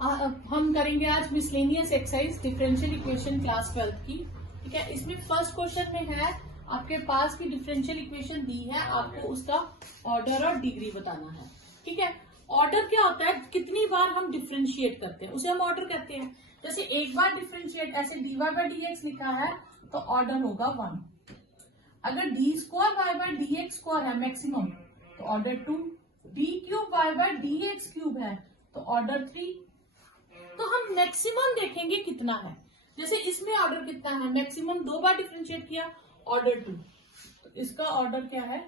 हम करेंगे आज miscellaneous exercise differential equation class 12 की। ठीक है, इसमें फर्स्ट क्वेश्चन में है आपके पास की डिफरेंशियल इक्वेशन दी है, आपको उसका ऑर्डर और डिग्री बताना है। ठीक है, ऑर्डर क्या होता है, कितनी बार हम डिफरेंशिएट करते हैं उसे हम ऑर्डर कहते हैं। जैसे एक बार डिफरेंशिएट ऐसे dy बाई डी एक्स लिखा है तो ऑर्डर होगा 1। अगर d square y by d x square है मैक्सिमम तो order 2। D cube y by d x cube है तो ऑर्डर 3। तो हम मैक्सिमम देखेंगे कितना है। जैसे इसमें ऑर्डर कितना है, मैक्सिमम 2 बार डिफरेंशिएट किया, ऑर्डर 2। तो इसका ऑर्डर क्या है,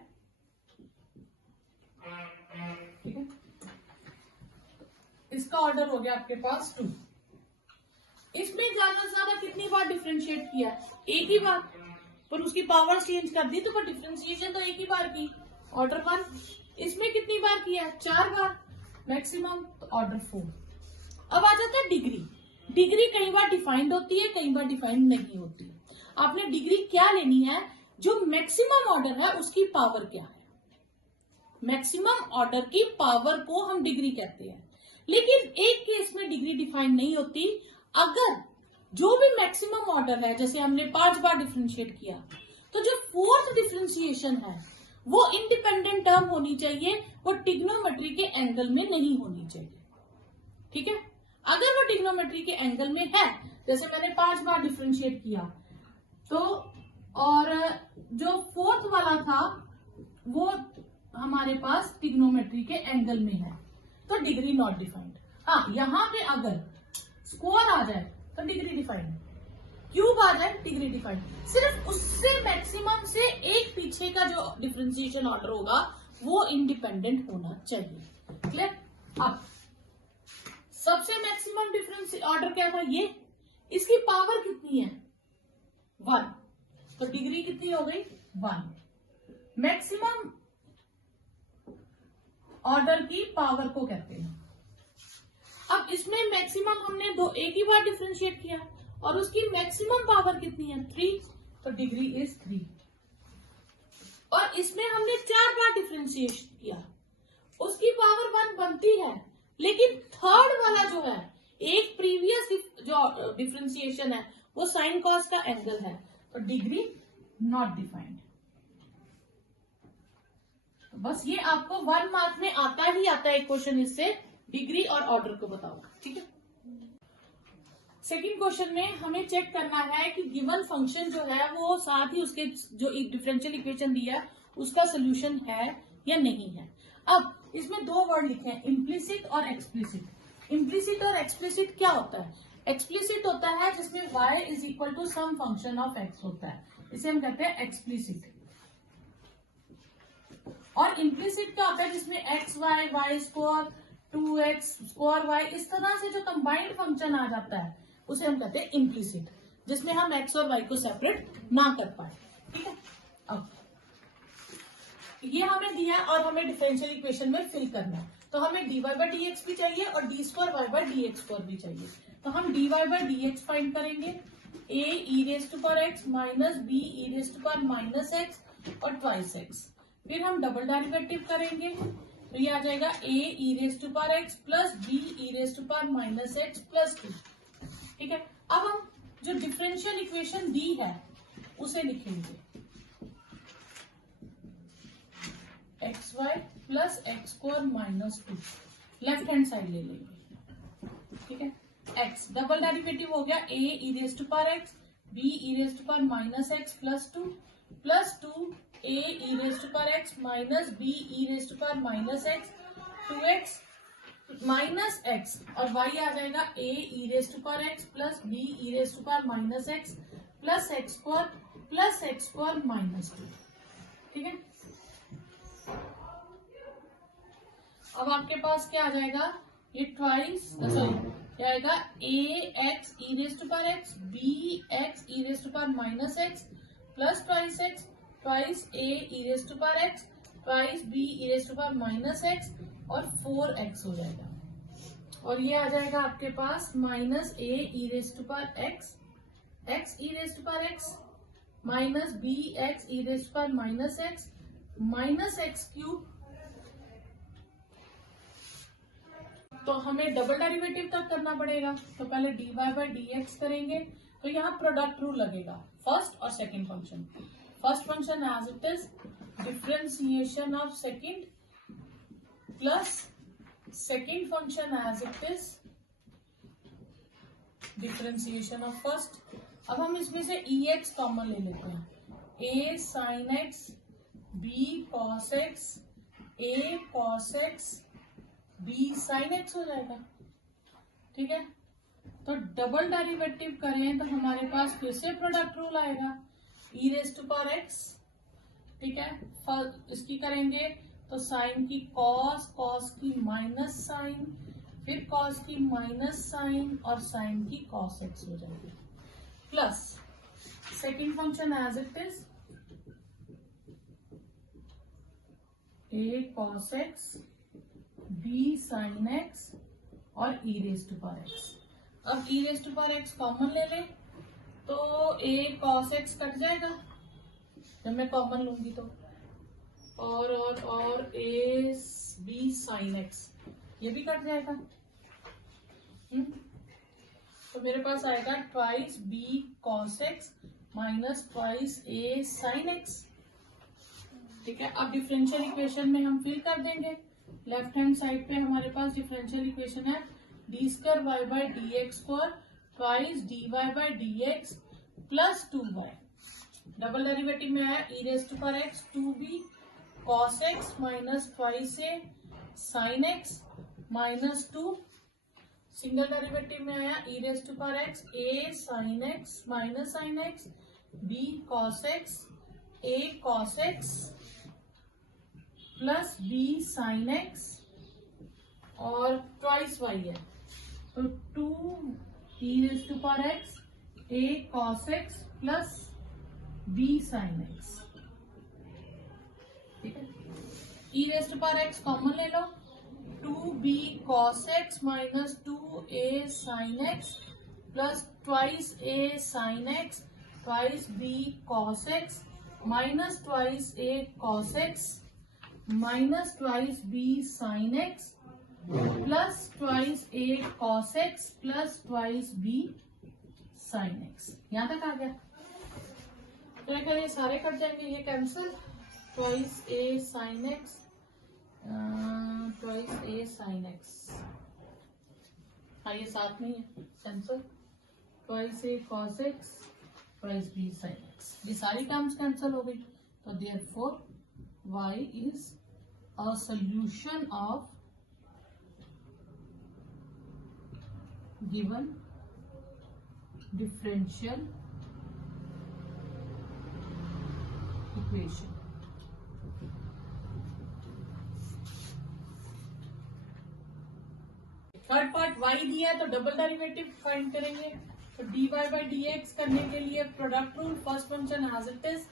ठीक है, इसका ऑर्डर हो गया आपके पास 2। इसमें ज्यादा से ज्यादा कितनी बार डिफरेंशिएट किया, एक ही बार, पर उसकी पावर चेंज कर दी तो पर डिफरेंशिएशन तो एक ही बार की, ऑर्डर 1। इसमें कितनी बार किया, 4 बार मैक्सिमम, तो ऑर्डर 4। अब आ जाता है डिग्री। डिग्री कई बार डिफाइंड होती है, कई बार डिफाइंड नहीं होती है। आपने डिग्री क्या लेनी है, जो मैक्सिमम ऑर्डर है उसकी पावर क्या है। मैक्सिमम ऑर्डर की पावर को हम डिग्री कहते हैं। लेकिन एक केस में डिग्री डिफाइंड नहीं होती, अगर जो भी मैक्सिमम ऑर्डर है, जैसे हमने 5 बार डिफरेंशिएट किया, तो जो 4th डिफरेंशिएशन है वो इंडिपेंडेंट टर्म होनी चाहिए, वो ट्रिग्नोमेट्री के एंगल में नहीं होनी चाहिए। ठीक है, अगर वो ट्रिग्नोमेट्री के एंगल में है, जैसे मैंने 5 बार डिफरेंशिएट किया तो, और जो 4th वाला था वो हमारे पास ट्रिग्नोमेट्री के एंगल में है, तो डिग्री नॉट डिफाइंड। हाँ, यहां पे अगर स्क्वायर आ जाए तो डिग्री डिफाइंड, क्यूब आ जाए डिग्री डिफाइंड। सिर्फ उससे मैक्सिमम से एक पीछे का जो डिफरेंशिएशन ऑर्डर होगा वो इंडिपेंडेंट होना चाहिए। क्लियर। अब सबसे मैक्सिमम डिफरेंस ऑर्डर क्या था, ये, इसकी पावर कितनी है 1, तो डिग्री कितनी हो गई 1। मैक्सिमम ऑर्डर की पावर को कहते हैं। अब इसमें मैक्सिमम हमने एक ही बार डिफरेंशिएट किया और उसकी मैक्सिमम पावर कितनी है 3, तो डिग्री इज 3। और इसमें हमने 4 बार डिफरेंशिएट किया, उसकी पावर 1 बनती है, लेकिन थर्ड वाला जो है, एक प्रीवियस जो डिफरेंशिएशन है वो साइन कॉस का एंगल है, तो डिग्री नॉट डिफाइंड। बस ये आपको 1 मार्क में आता ही आता है एक क्वेश्चन, इससे डिग्री और ऑर्डर को बताओ। ठीक है, सेकंड क्वेश्चन में हमें चेक करना है कि गिवन फंक्शन जो है वो साथ ही उसके जो डिफरेंशियल इक्वेशन दिया है उसका सोल्यूशन है या नहीं है। अब इसमें 2 वर्ड लिखे हैं, इम्प्लिसिट और एक्सप्लिसिट। इम्प्लिसिट और एक्सप्लिसिट क्या होता है, एक्सप्लिसिट होता है जिसमें y is equal to some function of x होता है, इसे हम कहते हैं एक्सप्लिसिट। और इम्प्लिसिट क्या होता है, जिसमें x y, y square, 2x square y, इस तरह से जो कंबाइंड फंक्शन आ जाता है उसे हम कहते हैं इम्प्लिसिट, जिसमें हम x और y को सेपरेट ना कर पाए। ठीक है, अब ये हमें दिया है और हमें डिफरेंशियल इक्वेशन में फिल करना है, तो हमें dy बाई डी एक्स भी चाहिए और d square y by d x square भी चाहिए। तो हम dy by d x find करेंगे, a e raise to power x minus b e raise to power minus x और ट्वाइस x। फिर हम डबल डेरिवेटिव करेंगे, तो ये आ जाएगा a e raise to power x plus b e raise to power minus x plus 2। ठीक है, अब हम जो डिफरेंशियल इक्वेशन दी है उसे लिखेंगे, x y plus x square minus 2, left hand side ले लेंगे। ठीक है, x डबल डेरिवेटिव हो गया, a e raise to power x b e raise to power minus x plus 2 a e raise to power x minus b e raise to power minus x 2x minus x, और y आ जाएगा a e raise to power x plus b e raise to power minus x plus x square minus 2। ठीक है, अब आपके पास क्या आ जाएगा, ये ट्वाइस, सॉरी क्या आएगा, a x e raise to power x b x e raise to power minus x plus twice a e raise to power x twice b e raise to power minus x और 4x हो जाएगा। और ये आ जाएगा आपके पास minus a e raise to power x e raise to power x minus b x e raise to power minus x cube तो हमें डबल डेरिवेटिव तक करना पड़ेगा, तो पहले dy बाई डी एक्स करेंगे, तो यहाँ प्रोडक्ट रूल लगेगा फर्स्ट और second function. First function as it is differentiation of second plus second function as it is differentiation of first. अब हम इसमें से ex कॉमन ले लेते हैं, a sin x b cos x a cos x b sin x हो जाएगा। ठीक है, तो डबल डेरिवेटिव करें तो हमारे पास फिर से प्रोडक्ट रूल आएगा e raise to power x। ठीक है, इसकी करेंगे तो साइन की कॉस, कॉस की माइनस साइन, फिर कॉस की माइनस साइन और साइन की कॉस x हो जाएगी, plus second function as it is a cos x b sin x और e raise to power x। अब e raise to power x common ले लें तो a cos x कट जाएगा जब मैं कॉमन लूंगी तो, और a b sin x ये भी कट जाएगा। तो मेरे पास आएगा twice b cos x minus twice a sin x। ठीक है, अब डिफरेंशियल इक्वेशन में हम फिल कर देंगे। लेफ्ट हैंड साइड पे हमारे पास डिफरेंशियल इक्वेशन है d square y by d x square twice d y by d x plus 2y। Double derivative में आया e raise to power x 2b cos x minus twice a sin x minus 2। Single derivative में आया e raise to power x a sin x minus sin x b cos x a cos x plus b sin x और twice y है तो 2 e raise to power x a cos x plus b sin x। ठीक है, e raise to power x common ले लो, 2b cos x minus 2a sin x plus twice a sin x twice b cos x minus twice a cos x minus twice b sin x plus twice a cos x plus twice b sin x। यहां तक आ गया, तो ये सारे cut जाएंगे, ये cancel, twice a sin x twice a sin x, हाँ ये साथ में है cancel, twice a cos x twice b sin x, ये सारी टर्म्स कैंसिल हो गई। तो therefore y is a solution of given differential equation। Third part y दिया है तो डबल डेरिवेटिव फाइंड करेंगे, तो dy बाई डी एक्स करने के लिए product rule, first function as it is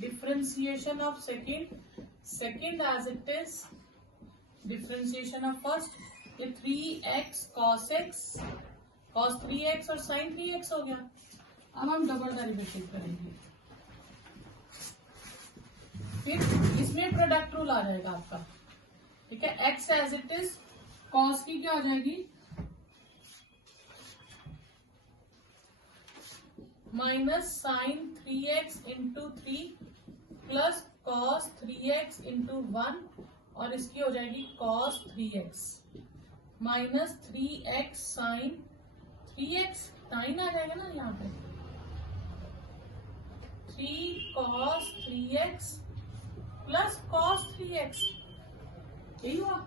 differentiation of second as it is differentiation of first, ये 3x cos x cos 3x और sin 3x हो गया। अब हम डबल डेरिवेटिव करेंगे, फिर इसमें प्रोडक्ट रूल आ जाएगा आपका। ठीक है, x as it is cos की क्या हो जाएगी minus sine 3x into 3 plus cos 3x into 1 और इसकी हो जाएगी cos 3x minus 3x sign 3x 9 आ जाएगा ना यहाँ पे, 3 cos 3x plus cos 3x, यही हुआ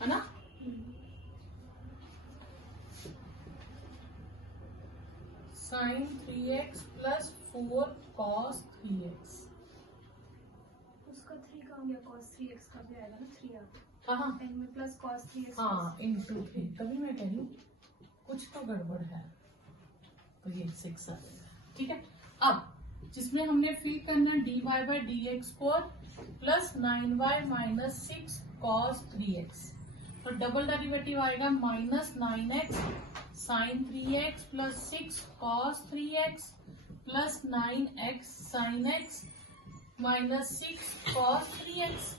है ना। Sign 3x plus 4 cos 3x, उसका 3 का हो गया, cos 3x का भी आएगा ना, 3 आता हाँ में प्लस cos 3x, हाँ इंटू 3, तभी मैं कह रही हूँ कुछ तो गड़बड़ है, तो ये 6 आ जाएगा। ठीक है, अब जिसमें हमने फिल करना dy by d x square plus 9y minus 6 cos 3x, तो डबल डेरिवेटिव आएगा minus 9x sine 3x plus 6 cos 3x plus 9x sine x minus 6 cos 3x।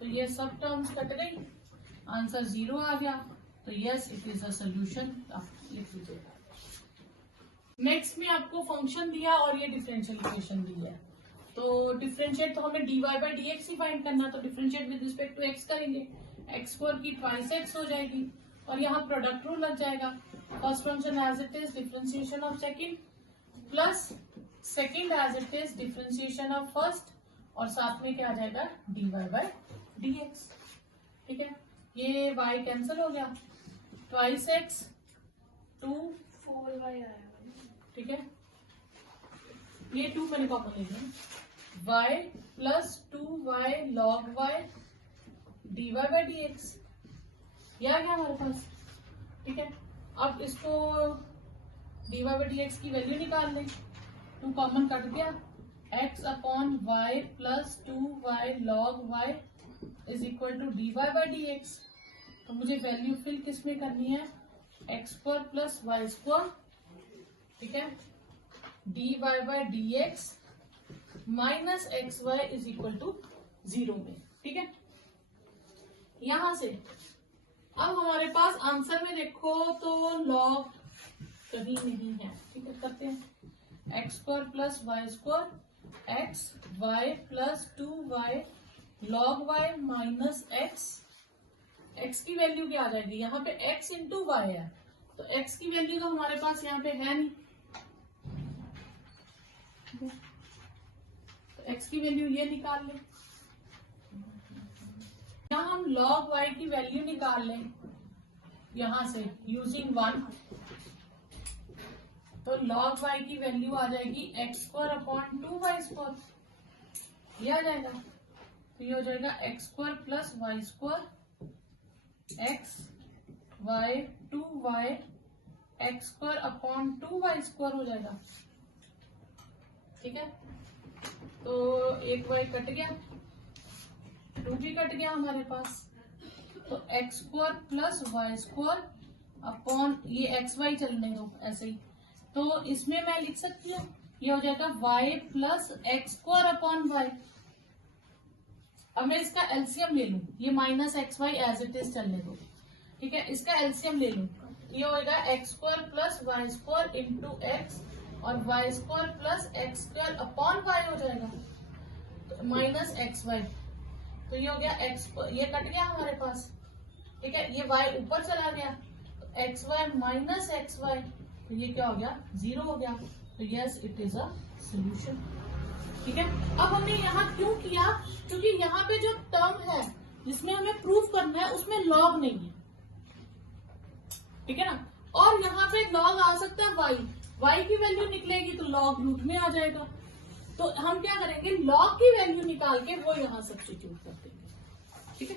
तो ये सब टर्म्स कट गई। आंसर 0 आ गया। तो yes it is a solution, आप लिख लीजिएगा। नेक्स्ट में आपको फंक्शन दिया और ये डिफरेंशियल इक्वेशन दी है। तो डिफरेंशिएट तो हमें dy बाई डी एक्स ही फाइंड करना, तो differentiate with respect to x करेंगे, एक्स स्क्वायर की ट्वाइस x हो जाएगी और यहाँ प्रोडक्ट रूल लग जाएगा। First function as it is differentiation of second plus second as it is differentiation of first और साथ में क्या आ जाएगा dy बाई डी एक्स। ठीक है, ये y कैंसिल हो गया, ट्वाइस x 2 4y आया। ठीक है, ये 2 मैंने कॉमन ले लिया, y plus 2y log y dy by d x, ये आ गया हमारे पास। ठीक है, अब इसको dy बाई डी एक्स की वैल्यू निकाल लें, 2 कॉमन कट गया, x upon y plus 2y log y is equal to dy by d x. तो मुझे वैल्यू फिल किस में करनी है, x square plus y square, ठीक है, dy by d x minus x y is equal to 0 में। ठीक है, यहां से अब हमारे पास आंसर में देखो तो लॉग कहीं नहीं है। ठीक है, करते हैं x square plus y square x y plus 2y log y minus x की वैल्यू क्या आ जाएगी, यहाँ पे x इंटू वाई है, तो x की वैल्यू तो हमारे पास यहाँ पे है नहीं, तो x की वैल्यू ये निकाल लें। यहाँ हम log y की वैल्यू निकाल लें यहां से यूजिंग 1, तो log y की वैल्यू आ जाएगी x square upon 2y square, ये आ जाएगा। तो ये हो जाएगा x square plus y square x y 2y x square upon 2y square हो जाएगा। ठीक है, तो एक y कट गया, 2 भी कट गया हमारे पास, तो x square plus y square upon ये एक्स वाई चलने दो ऐसे ही, तो इसमें मैं लिख सकती हूँ ये हो जाएगा y plus x square upon y. अब मैं इसका एलसीएम ले लूं, ये minus x y as it is चलने दो। ठीक है, इसका एलसीएम ले लूं, ये होगा x square plus y square into x और y square plus x square upon y हो जाएगा, तो माइनस एक्स वाई, तो ये हो गया एक्स, ये कट गया हमारे पास। ठीक है, ये y ऊपर चला गया, तो x y minus x y, तो ये क्या हो गया 0 हो गया। तो yes it is a solution. ठीक है, अब हमने यहाँ क्यों किया, क्योंकि यहाँ पे जो टर्म है जिसमें हमें प्रूव करना है उसमें लॉग नहीं है। ठीक है ना, और यहाँ पे लॉग आ सकता है y की वैल्यू निकलेगी तो लॉग रूट में आ जाएगा, तो हम क्या करेंगे लॉग की वैल्यू निकाल के वो यहाँ सब्स्टिट्यूट कर देंगे। ठीक है,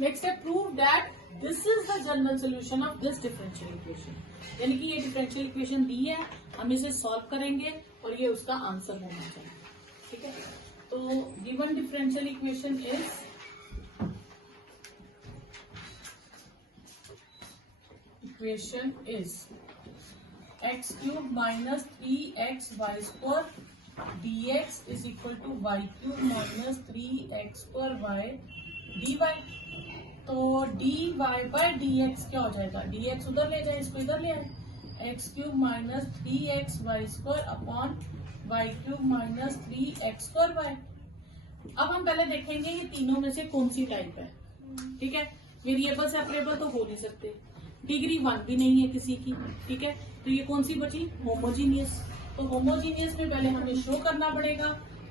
नेक्स्ट है prove that this is the general solution of this differential equation, यानी कि ये डिफरेंशियल इक्वेशन दी है, हम इसे सॉल्व करेंगे और ये उसका आंसर होना चाहिए। ठीक है, तो given differential equation is x cube minus 3xy square dx is equal to y cube minus 3x square y dy। तो dy बाई dx क्या हो जाएगा, dx उधर ले जाए, इसको इधर ले आए, x cube minus 3xy square upon y cube minus 3x square y. अब हम पहले देखेंगे ये तीनों में से कौन सी टाइप है। ठीक है, वेरिएबल सेपरेबल तो हो नहीं सकते, डिग्री 1 भी नहीं है किसी की। ठीक है, तो ये कौन सी बची, होमोजीनियस। तो होमोजीनियस में पहले हमें शो करना पड़ेगा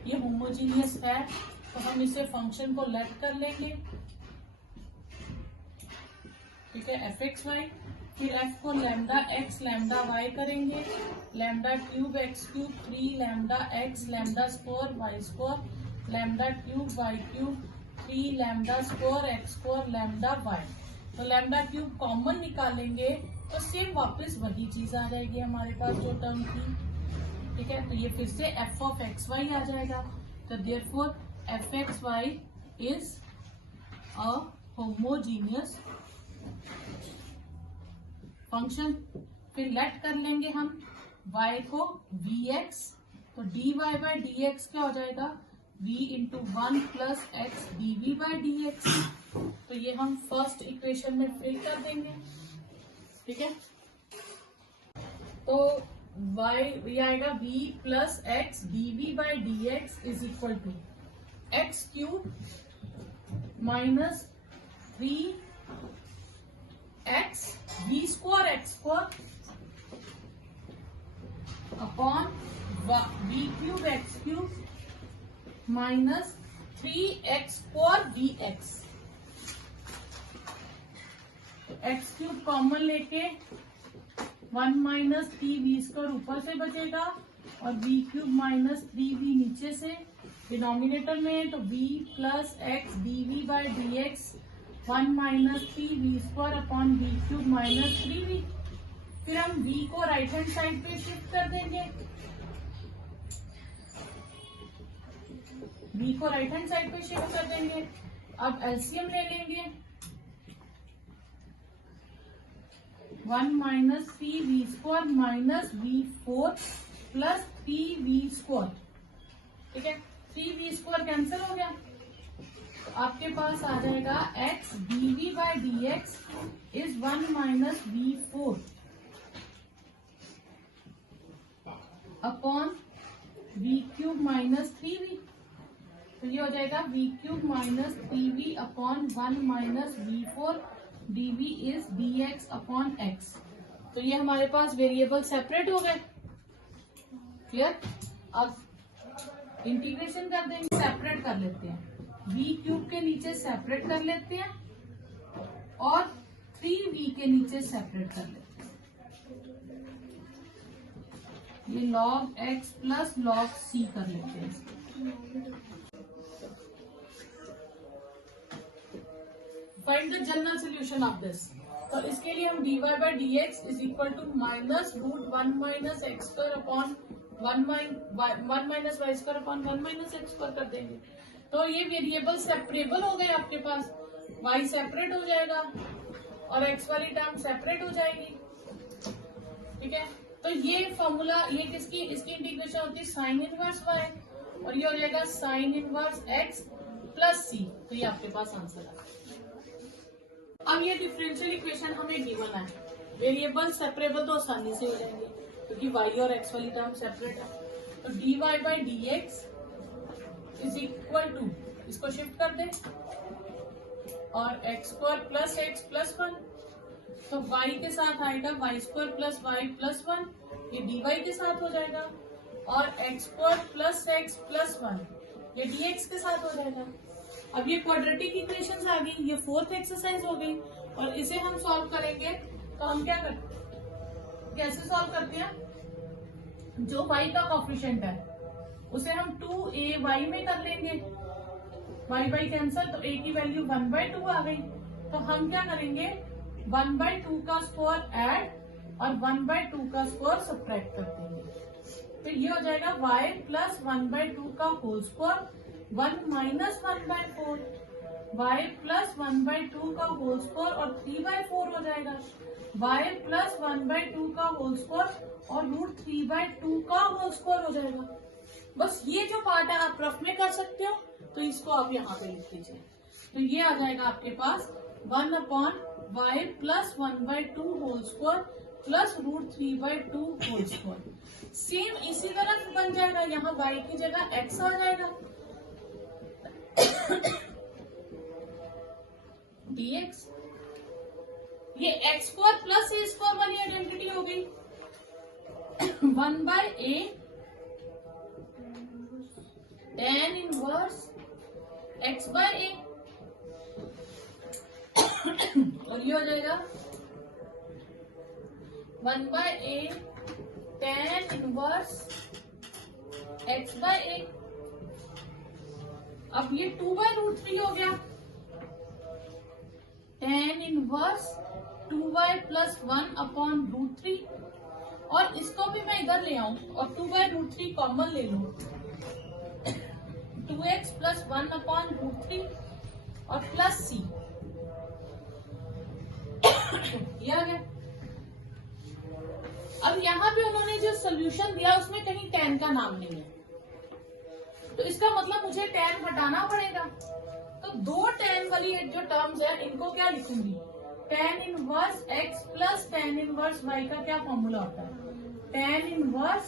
ये होमोजीनियस है, तो हम इसे फंक्शन को लेट कर लेंगे। ठीक है, एफ एक्स वाई, फिर एफ को लैम्डा एक्स लैम्डा वाई करेंगे, lambda cube x cube 3 lambda x lambda square y square lambda cube y cube 3 lambda square x square lambda y. तो लैम्डा क्यूब कॉमन निकालेंगे तो same वापस वही चीज आ जाएगी हमारे पास जो टर्म थी। ठीक है, तो ये फिर से एफ ऑफ एक्स वाई आ जाएगा, तो therefore f x y is a homogeneous function. फिर लेट कर लेंगे हम y को vx, तो dy बाई dx क्या हो जाएगा v into 1 plus x dv by dx। तो ये हम फर्स्ट इक्वेशन में फिल कर देंगे, ठीक है। तो y ये आएगा v plus x dv by d x is equal to x cube minus 3 x v square upon v cube x cube minus 3x square v x. X cube common लेके 1 minus 3v square ऊपर से बचेगा और v cube minus 3v नीचे से, denominator में है तो v plus x dv by d x 1 minus 3v square upon v cube minus 3v। फिर हम v को राइट हैंड साइड पे शिफ्ट कर देंगे, v को राइट हैंड साइड पे शिफ्ट कर देंगे। अब एलसीएम ले लेंगे, 1 minus 3v square minus v4 plus 3v square, ठीक है। 3v स्क्वायर कैंसिल हो गया, तो आपके पास आ जाएगा x dv by d x is 1 minus v4 upon v cube minus 3v। तो ये हो जाएगा v cube minus 3v upon 1 minus v4 dv is dx upon x। तो ये हमारे पास वेरिएबल सेपरेट हो गए, क्लियर। अब इंटीग्रेशन कर देंगे, सेपरेट कर लेते हैं, v क्यूब के नीचे सेपरेट कर लेते हैं और 3v के नीचे सेपरेट कर लेते हैं। ये log x plus log c कर लेते हैं। Find the general solution of this. तो इसके लिए हम dy by d x is equal to minus root 1 minus x square upon 1 minus y square upon 1 minus x square कर देंगे। तो ये वेरिएबल सेपरेबल हो गए आपके पास, y सेपरेट हो जाएगा और x वाली टर्म सेपरेट हो जाएगी, ठीक है। तो ये फॉर्मूला, ये किसकी, इसकी इंटीग्रेशन होती है साइन इनवर्स y और ये हो जाएगा sine inverse x plus c। तो ये आपके पास आंसर है। अब ये डिफरेंशियल इक्वेशन हमें गिवन है, वेरिएबल सेपरेबल तो आसानी से हो जाएंगे क्योंकि y और x वाली टर्म सेपरेट है। तो dy by d x is equal to, इसको शिफ्ट कर दे और x square plus x plus 1, तो y के साथ आएगा y square plus y plus 1, ये dy के साथ हो जाएगा और x square plus x plus 1 ये dx के साथ हो जाएगा। अब ये क्वाड्रेटिक इक्वेशंस आ गई, ये फोर्थ एक्सरसाइज हो गई और इसे हम सॉल्व करेंगे। तो हम क्या करते हैं, कैसे सॉल्व करते हैं, जो y का कोफिशिएंट है उसे हम 2ay में कर लेंगे, y बाई कैंसल, तो a की वैल्यू 1/2 आ गई। तो हम क्या करेंगे, 1/2 का स्क्वायर ऐड और 1/2 का स्क्वायर सब्ट्रैक्ट कर देंगे। फिर ये हो जाएगा y प्लस 1/2 का whole square 1 minus 1/4, y plus 1/2 का होल स्क्वायर और 3/4 हो जाएगा, y प्लस 1/2 का होल स्क्वायर और रूट 3/2 का होल स्क्वायर हो जाएगा। बस ये जो पार्ट है आप रफ में कर सकते हो, तो इसको आप यहाँ पे लिख लीजिए। तो ये आ जाएगा आपके पास 1 upon y plus 1/2 whole square plus root 3/2 whole square. Same इसी तरह बन जाएगा, यहाँ y की जगह x आ जाएगा dx। ये x square plus a square वाली आइडेंटिटी हो गई, 1/a tan inverse x by a और ये हो जाएगा 1/a tan inverse x by a। अब ये 2/√3 हो गया, tan inverse 2y plus 1 upon √3 और इसको भी मैं इधर ले आऊं और 2/√3 कॉमन ले लूं, 2x प्लस 1 अपॉन √3 और प्लस c, ये आ गया। अब यहाँ पे उन्होंने जो सोल्यूशन दिया उसमें कहीं tan का नाम नहीं है, तो इसका मतलब मुझे tan हटाना पड़ेगा। तो दो tan वाली जो टर्म्स है इनको क्या लिखूंगी, tan inverse x plus tan inverse y का क्या फॉर्मूला होता है, tan inverse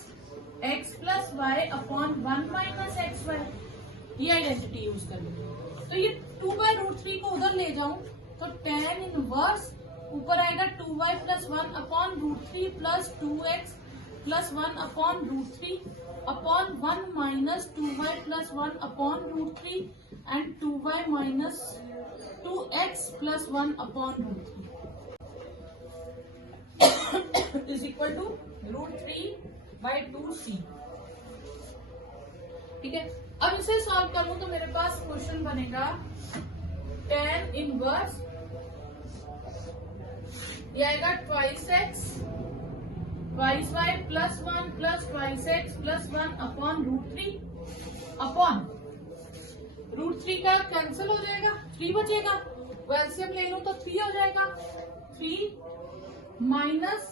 x plus y upon 1 minus x y, ये आइडेंटिटी यूज कर लेंगे। तो ये 2/√3 को उधर ले जाऊं तो tan इनवर्स ऊपर आएगा 2y plus 1 upon √3 plus 2x plus 1 upon √3 upon 1 minus 2y plus 1 upon √3 and 2y minus 2x plus 1 upon √3 is equal to √3/2c। ठीक है, अब इसे सॉल्व करूं तो मेरे पास क्वेश्चन बनेगा tan इनवर्स ये आएगा twice x twice y plus 1 plus twice x plus 1 upon √3 upon √3 का कैंसिल हो जाएगा, 3 बचेगा, एलसीएम ले लूं तो 3 हो जाएगा, 3 माइनस,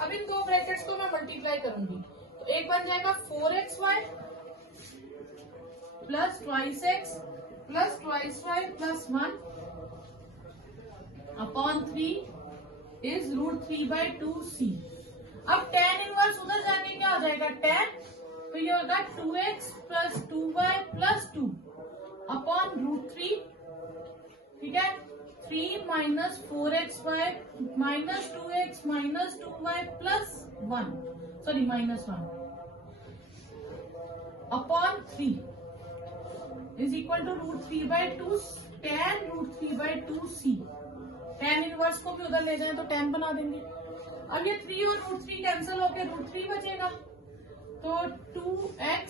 अब इन दो ब्रैकेट्स को मैं मल्टीप्लाई करूंगी तो एक बन जाएगा 4xy plus twice x plus twice y plus 1 upon 3 is √3/2c। अब tan इनवर्स उधर जाके क्या हो जाएगा, tan, तो ये होगा 2x plus 2y plus 2 upon √3, ठीक है, 3 minus 4xy minus 2x minus 2y plus 1, sorry minus 1 upon 3 is equal to √3/2 tan √3/2c। tan inverse को भी उधर ले जाएं तो tan बना देंगे। अब ये 3 और √3 कैंसिल होकर √3 बचेगा, तो 2x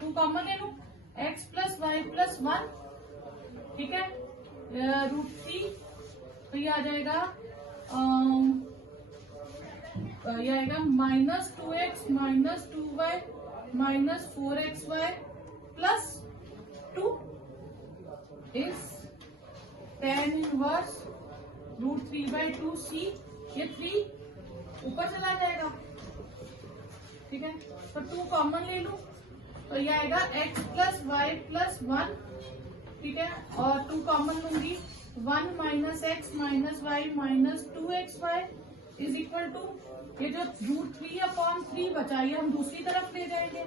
2 कॉमन ले लूं, x प्लस वाई प्लस 1, ठीक है, √3, तो ये आ जाएगा minus 2x minus 2y minus 4xy plus 2 is tan inverse √3/2c। ये 3 ऊपर चला जाएगा, ठीक है, तो 2 कॉमन ले लूं तो ये आएगा x प्लस वाई प्लस 1, ठीक है, और 2 कॉमन लूंगी, 1 minus x minus y minus 2xy is equal to ये जो √3/3 बचा ये हम दूसरी तरफ ले जाएंगे,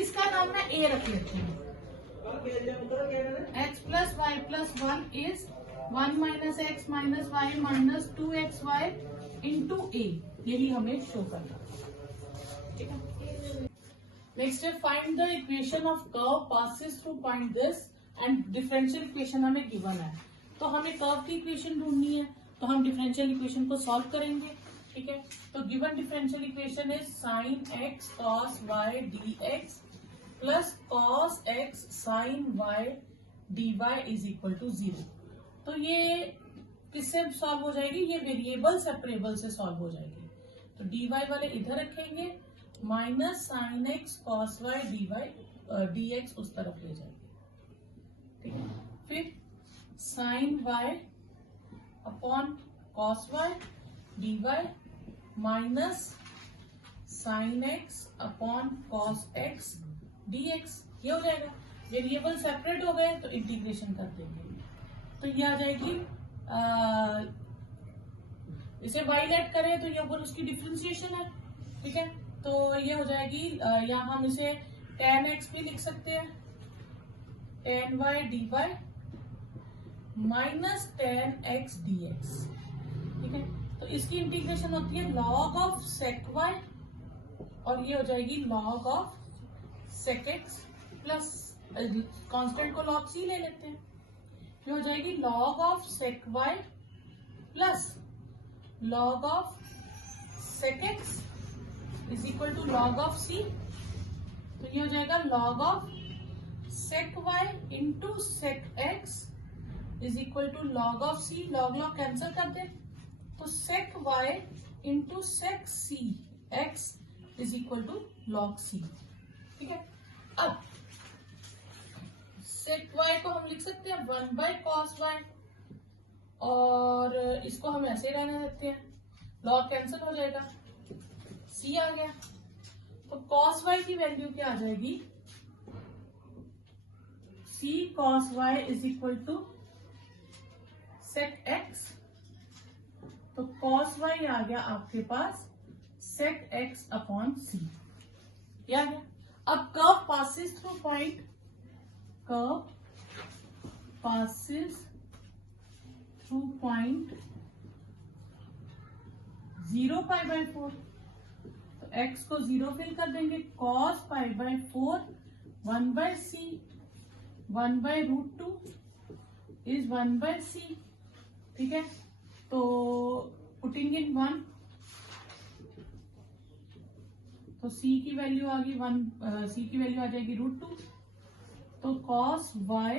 इसका नाम मैं a रख लेती हूँ। x plus y plus 1 is 1 minus x minus y minus 2xy into a, यही हमें शो करना, ठीक है। नेक्स्ट है find the equation of curve passes through point this and differential equation हमें गिवन है, तो हमें कर्व की इक्वेशन ढूंढनी है, तो हम डिफरेंशियल इक्वेशन को सॉल्व करेंगे, ठीक है। तो given differential equation is sine x cos y dx plus cos x sin y dy is equal to 0। तो ये किससे सॉल्व हो जाएगी, ये वेरिएबल सेपरेबल से सॉल्व हो जाएगी, तो dy वाले इधर रखेंगे, minus sine x cos y dx उस तरफ ले जाएंगे, ठीक है, फिर sine y upon cos y dy minus sine x upon cos x dx, ये हो जाएगा, वेरिएबल सेपरेट हो गए तो इंटीग्रेशन कर देंगे, तो ये आ जाएगी इसे y लेट करें तो ये ऊपर उसकी डिफ्रेंसिएशन है, ठीक है, तो ये हो जाएगी यहाँ हम इसे tan x भी लिख सकते हैं, tan y dy minus tan x dx, ठीक है, तो इसकी इंटीग्रेशन होती है log ऑफ sec y और ये हो जाएगी log of sec x plus constant को log c ले लेते हैं, ये हो जाएगी log of sec y plus log of sec x is equal to log of c, तो ये हो जाएगा log of sec y into sec x is equal to log of c, log cancel कर दे तो sec y into sec c x is equal to log c, ठीक है। अब sec y को हम लिख सकते हैं 1/cos y और इसको हम ऐसे ही रहने देते हैं, log कैंसिल हो जाएगा, c आ गया, तो cos y की वैल्यू क्या आ जाएगी c cos y is equal to sec x, तो cos y आ गया आपके पास sec x अपॉन c, या गया। अब curve passes through point, curve passes through point 0 pi by 4, तो x को 0 फिल कर देंगे, cos pi by 4 1 by c, 1 by root 2 is 1 by c, ठीक है। तो पुटिंग इन 1, तो c की वैल्यू आ गई 1, c की वैल्यू आ जाएगी रूट 2, तो cos y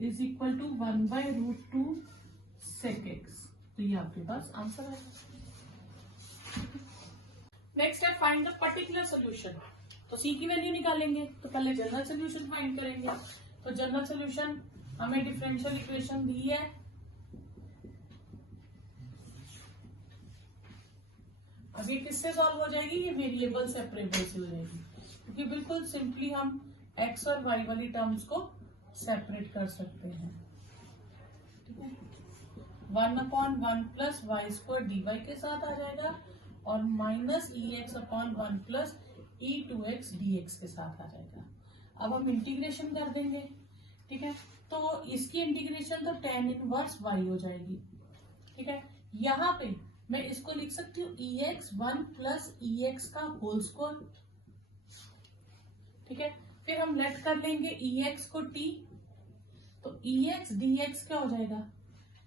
is equal to 1 by root 2 sec x, तो ये आपके पास आंसर आएगा। नेक्स्ट है फाइंड द पर्टिकुलर सोल्यूशन, तो c की वैल्यू निकालेंगे, तो पहले जनरल सोल्यूशन फाइंड करेंगे। तो जनरल सोल्यूशन हमें डिफरेंशियल इक्वेशन दी है, अब ये किससे सॉल्व हो जाएगी, ये वेरिएबल सेपरेबल से हो जाएगी, क्योंकि बिल्कुल सिंपली हम x और y वाली टर्म्स को सेपरेट कर सकते हैं, ठीक है। 1/1 plus y square d y के साथ आ जाएगा और minus EX/1 plus E2x dx के साथ आ जाएगा। अब हम इंटीग्रेशन कर देंगे, ठीक है। तो इसकी इंटीग्रेशन तो tan इनवर्स y हो जाएगी, ठीक है। यहाँ पे मैं इसको लिख सकती हूँ EX1 प्लस EX का होल स्क्वायर, ठीक है। फिर हम लेट कर लेंगे EX को t, तो EX dx क्या हो जाएगा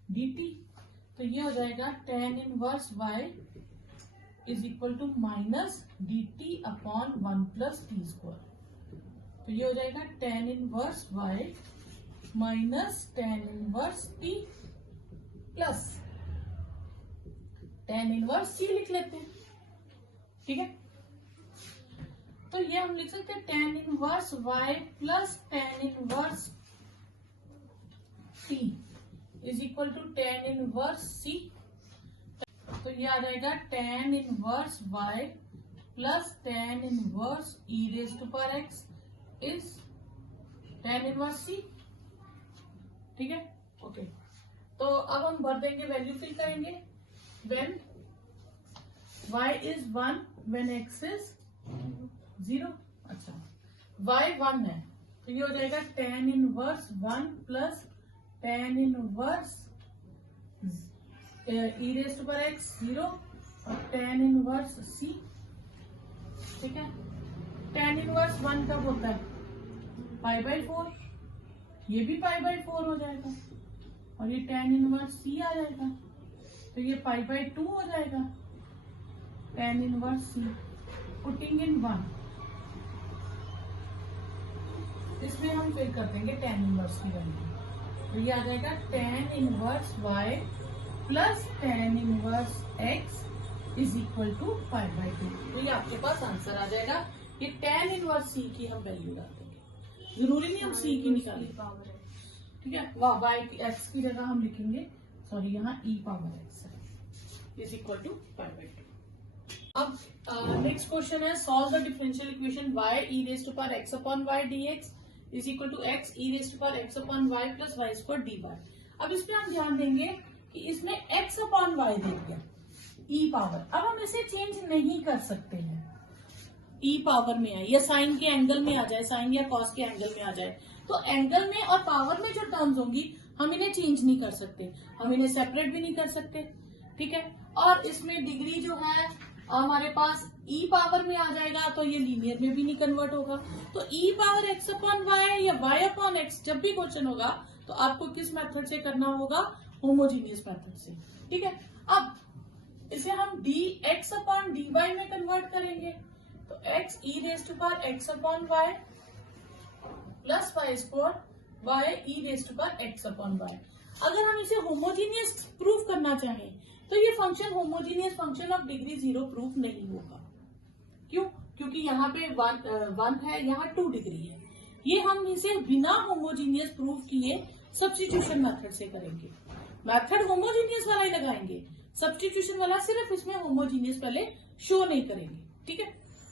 dt, तो ये हो जाएगा tan inverse y is equal to minus dt upon 1 plus t square, तो ये हो जाएगा tan inverse y minus tan inverse t plus tan inverse c लिख लेते हैं, ठीक है। तो ये हम लिख सकते हैं tan inverse y plus tan inverse t is equal to tan inverse c, तो ये आ जाएगा tan inverse y plus tan inverse e raise to power x is tan inverse c, ठीक है। ओके, तो अब हम भर देंगे, वैल्यू फिल करेंगे। when y is 1 when x is 0, अच्छा y 1 है तो ये हो जाएगा tan inverse 1 plus tan inverse e raise to power x 0 और tan इनवर्स c, ठीक है। tan इनवर्स 1 कब होता है पाई बाय 4, ये भी पाई बाय 4 हो जाएगा और ये tan इनवर्स c आ जाएगा, तो ये पाई बाय 2 हो जाएगा tan inverse c, putting in 1, इसमें हम फिल कर देंगे tan इनवर्स की वैल्यू, तो ये आ जाएगा tan inverse y plus tan inverse x is equal to pi by 2, तो ये आपके पास आंसर आ जाएगा। ये tan इनवर्स c की हम वैल्यू डाल देंगे, जरूरी नहीं हम c की निकालें, ठीक है। y x की जगह हम लिखेंगे, सॉरी यहाँ e पावर x है is equal to pi by 2। अब नेक्स्ट क्वेश्चन है solve the differential equation y e raise to power x upon y dx is equal to x e raise to power x upon y plus y square dy। अब इसमें हम ध्यान देंगे कि इसमें x upon y दे दिया e power, अब हम इसे चेंज नहीं कर सकते हैं, e पावर में है या साइन के एंगल में आ जाए, साइन या कॉस के एंगल में आ जाए, तो एंगल में और पावर में जो टर्म्स होंगी हम इन्हें चेंज नहीं कर सकते, हम इन्हें सेपरेट भी नहीं कर सकते, ठीक है। और इसमें डिग्री जो है हमारे पास e पावर में आ जाएगा, तो ये लीनियर में भी नहीं कन्वर्ट होगा, तो e power x upon y या y अपॉन x जब भी क्वेश्चन होगा तो आपको किस मेथड से करना होगा, होमोजीनियस मेथड से, ठीक है। अब इसे हम dx अपॉन dy में कन्वर्ट करेंगे, तो x e raise to power x upon y plus y square y e raise to power x upon y। अगर हम इसे होमोजीनियस प्रूफ करना चाहें तो ये function homogeneous function of degree 0 proof नहीं होगा, क्यों, क्योंकि यहाँ पे 1 है, यहाँ 2 डिग्री है, ये हम इसे बिना होमोजीनियस प्रूफ किए सब्स्टिट्यूशन मेथड से करेंगे, मेथड होमोजीनियस वाला ही लगाएंगे, सब्स्टिट्यूशन वाला सिर्फ इसमें होमोजीनियस पहले शो नहीं करेंगे, ठीक है।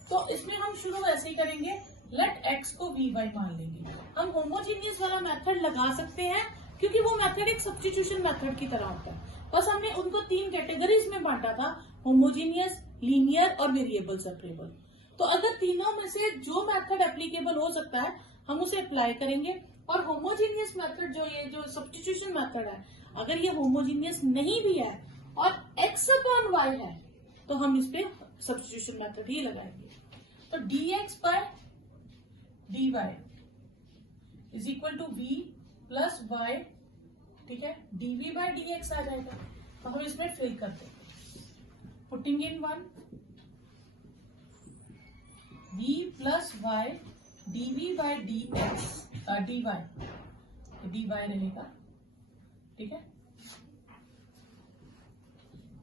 तो इसमें हम शुरू ऐसे ही करेंगे, लेट x को vy मान लेंगे। हम होमोजीनियस वाला मेथड लगा सकते हैं क्योंकि वो मेथड एक सब्स्टिट्यूशन मेथड की तरह होता है। बस हमने उनको 3 कैटेगरीज में बांटा था, होमोजीनियस, लीनियर और वेरिएबल सेपरेबल। तो अगर तीनों में से जो मेथड एप्लीकेबल हो सकता है हम उसे अप्लाई करेंगे। और होमोजीनियस मेथड जो सब्स्टिट्यूशन मेथड है, अगर ये होमोजीनियस नहीं भी है और x अपॉन y है तो हम इस पे सब्स्टिट्यूशन मेथड ही लगाएंगे। तो dx by dy is equal to v plus y, ठीक है, dv बाय dx आ जाएगा। तो हम इसमें फिल करते हैं, putting in 1 v plus y dv by dx dy रहेगा, ठीक है,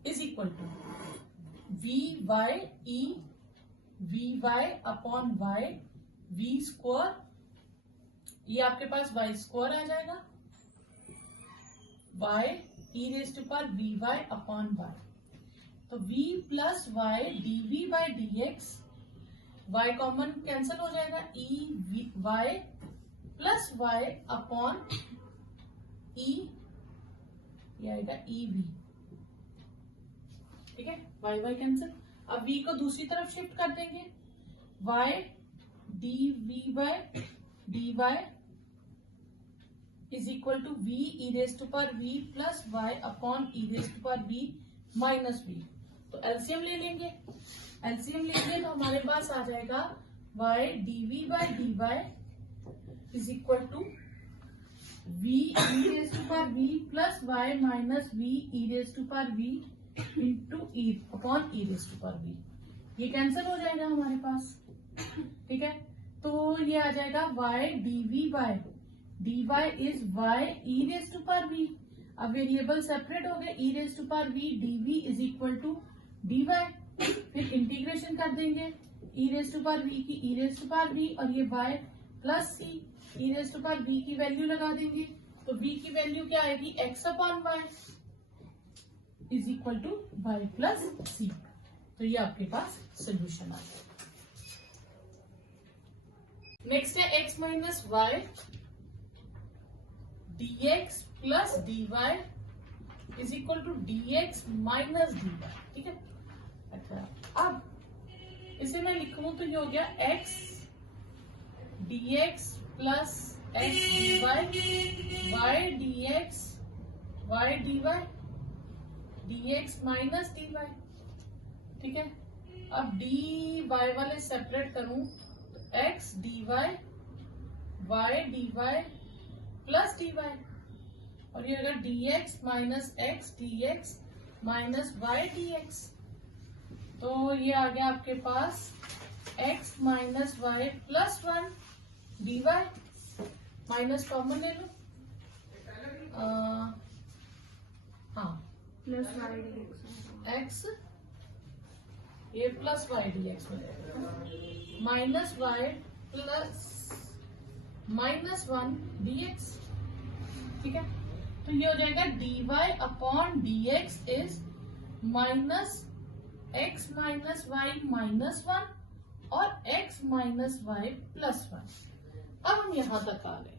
is equal to vy upon y v square, ये आपके पास y स्क्वायर आ जाएगा, y e raise to power vy upon y। तो v plus y dv by dx, y common cancel हो जाएगा, e y plus y upon e, ये आएगा e v, ठीक है, y कैंसिल। अब v को दूसरी तरफ शिफ्ट कर देंगे, y dv by dy is equal to v e raise to power v plus y upon e raise to power v minus v। तो एलसीएम ले लेंगे, तो हमारे पास आ जाएगा y dv by dy is equal to v e raise to power v plus y minus v e raise to power v into e upon e raise to power v। ये cancel हो जाएगा हमारे पास, ठीक है। तो ये आ जाएगा y dv by dy is y e raise to power v। अब वेरिएबल सेपरेट हो गए, e raise to power v dv is equal to dy। फिर इंटीग्रेशन कर देंगे, e raise to power v की e raise to power v और ये y plus c, e raise to power v की value लगा देंगे। तो v की वैल्यू क्या आएगी, x upon y is equal to y plus c। तो ये आपके पास सोल्यूशन आ गया। नेक्स्ट है x minus y dx plus dy is equal to dx minus dy, ठीक है। अच्छा, अब इसे मैं लिखूं तो ये हो गया x dx plus x dy, y dx y dy dx minus dy, ठीक है। अब dy वाले सेपरेट करूं तो x dy y dy plus dy और ये अगर dx minus x dx minus y dx। तो ये आ गया आपके पास x minus y plus 1 dy, minus common ले लो, हाँ प्लस y dx x ये प्लस y dx हो जाएगा, minus y plus minus 1 dx, ठीक है। तो ये हो जाएगा dy upon dx is minus x minus y minus 1 और x माइनस y प्लस 1। अब हम यहां तक आ गए।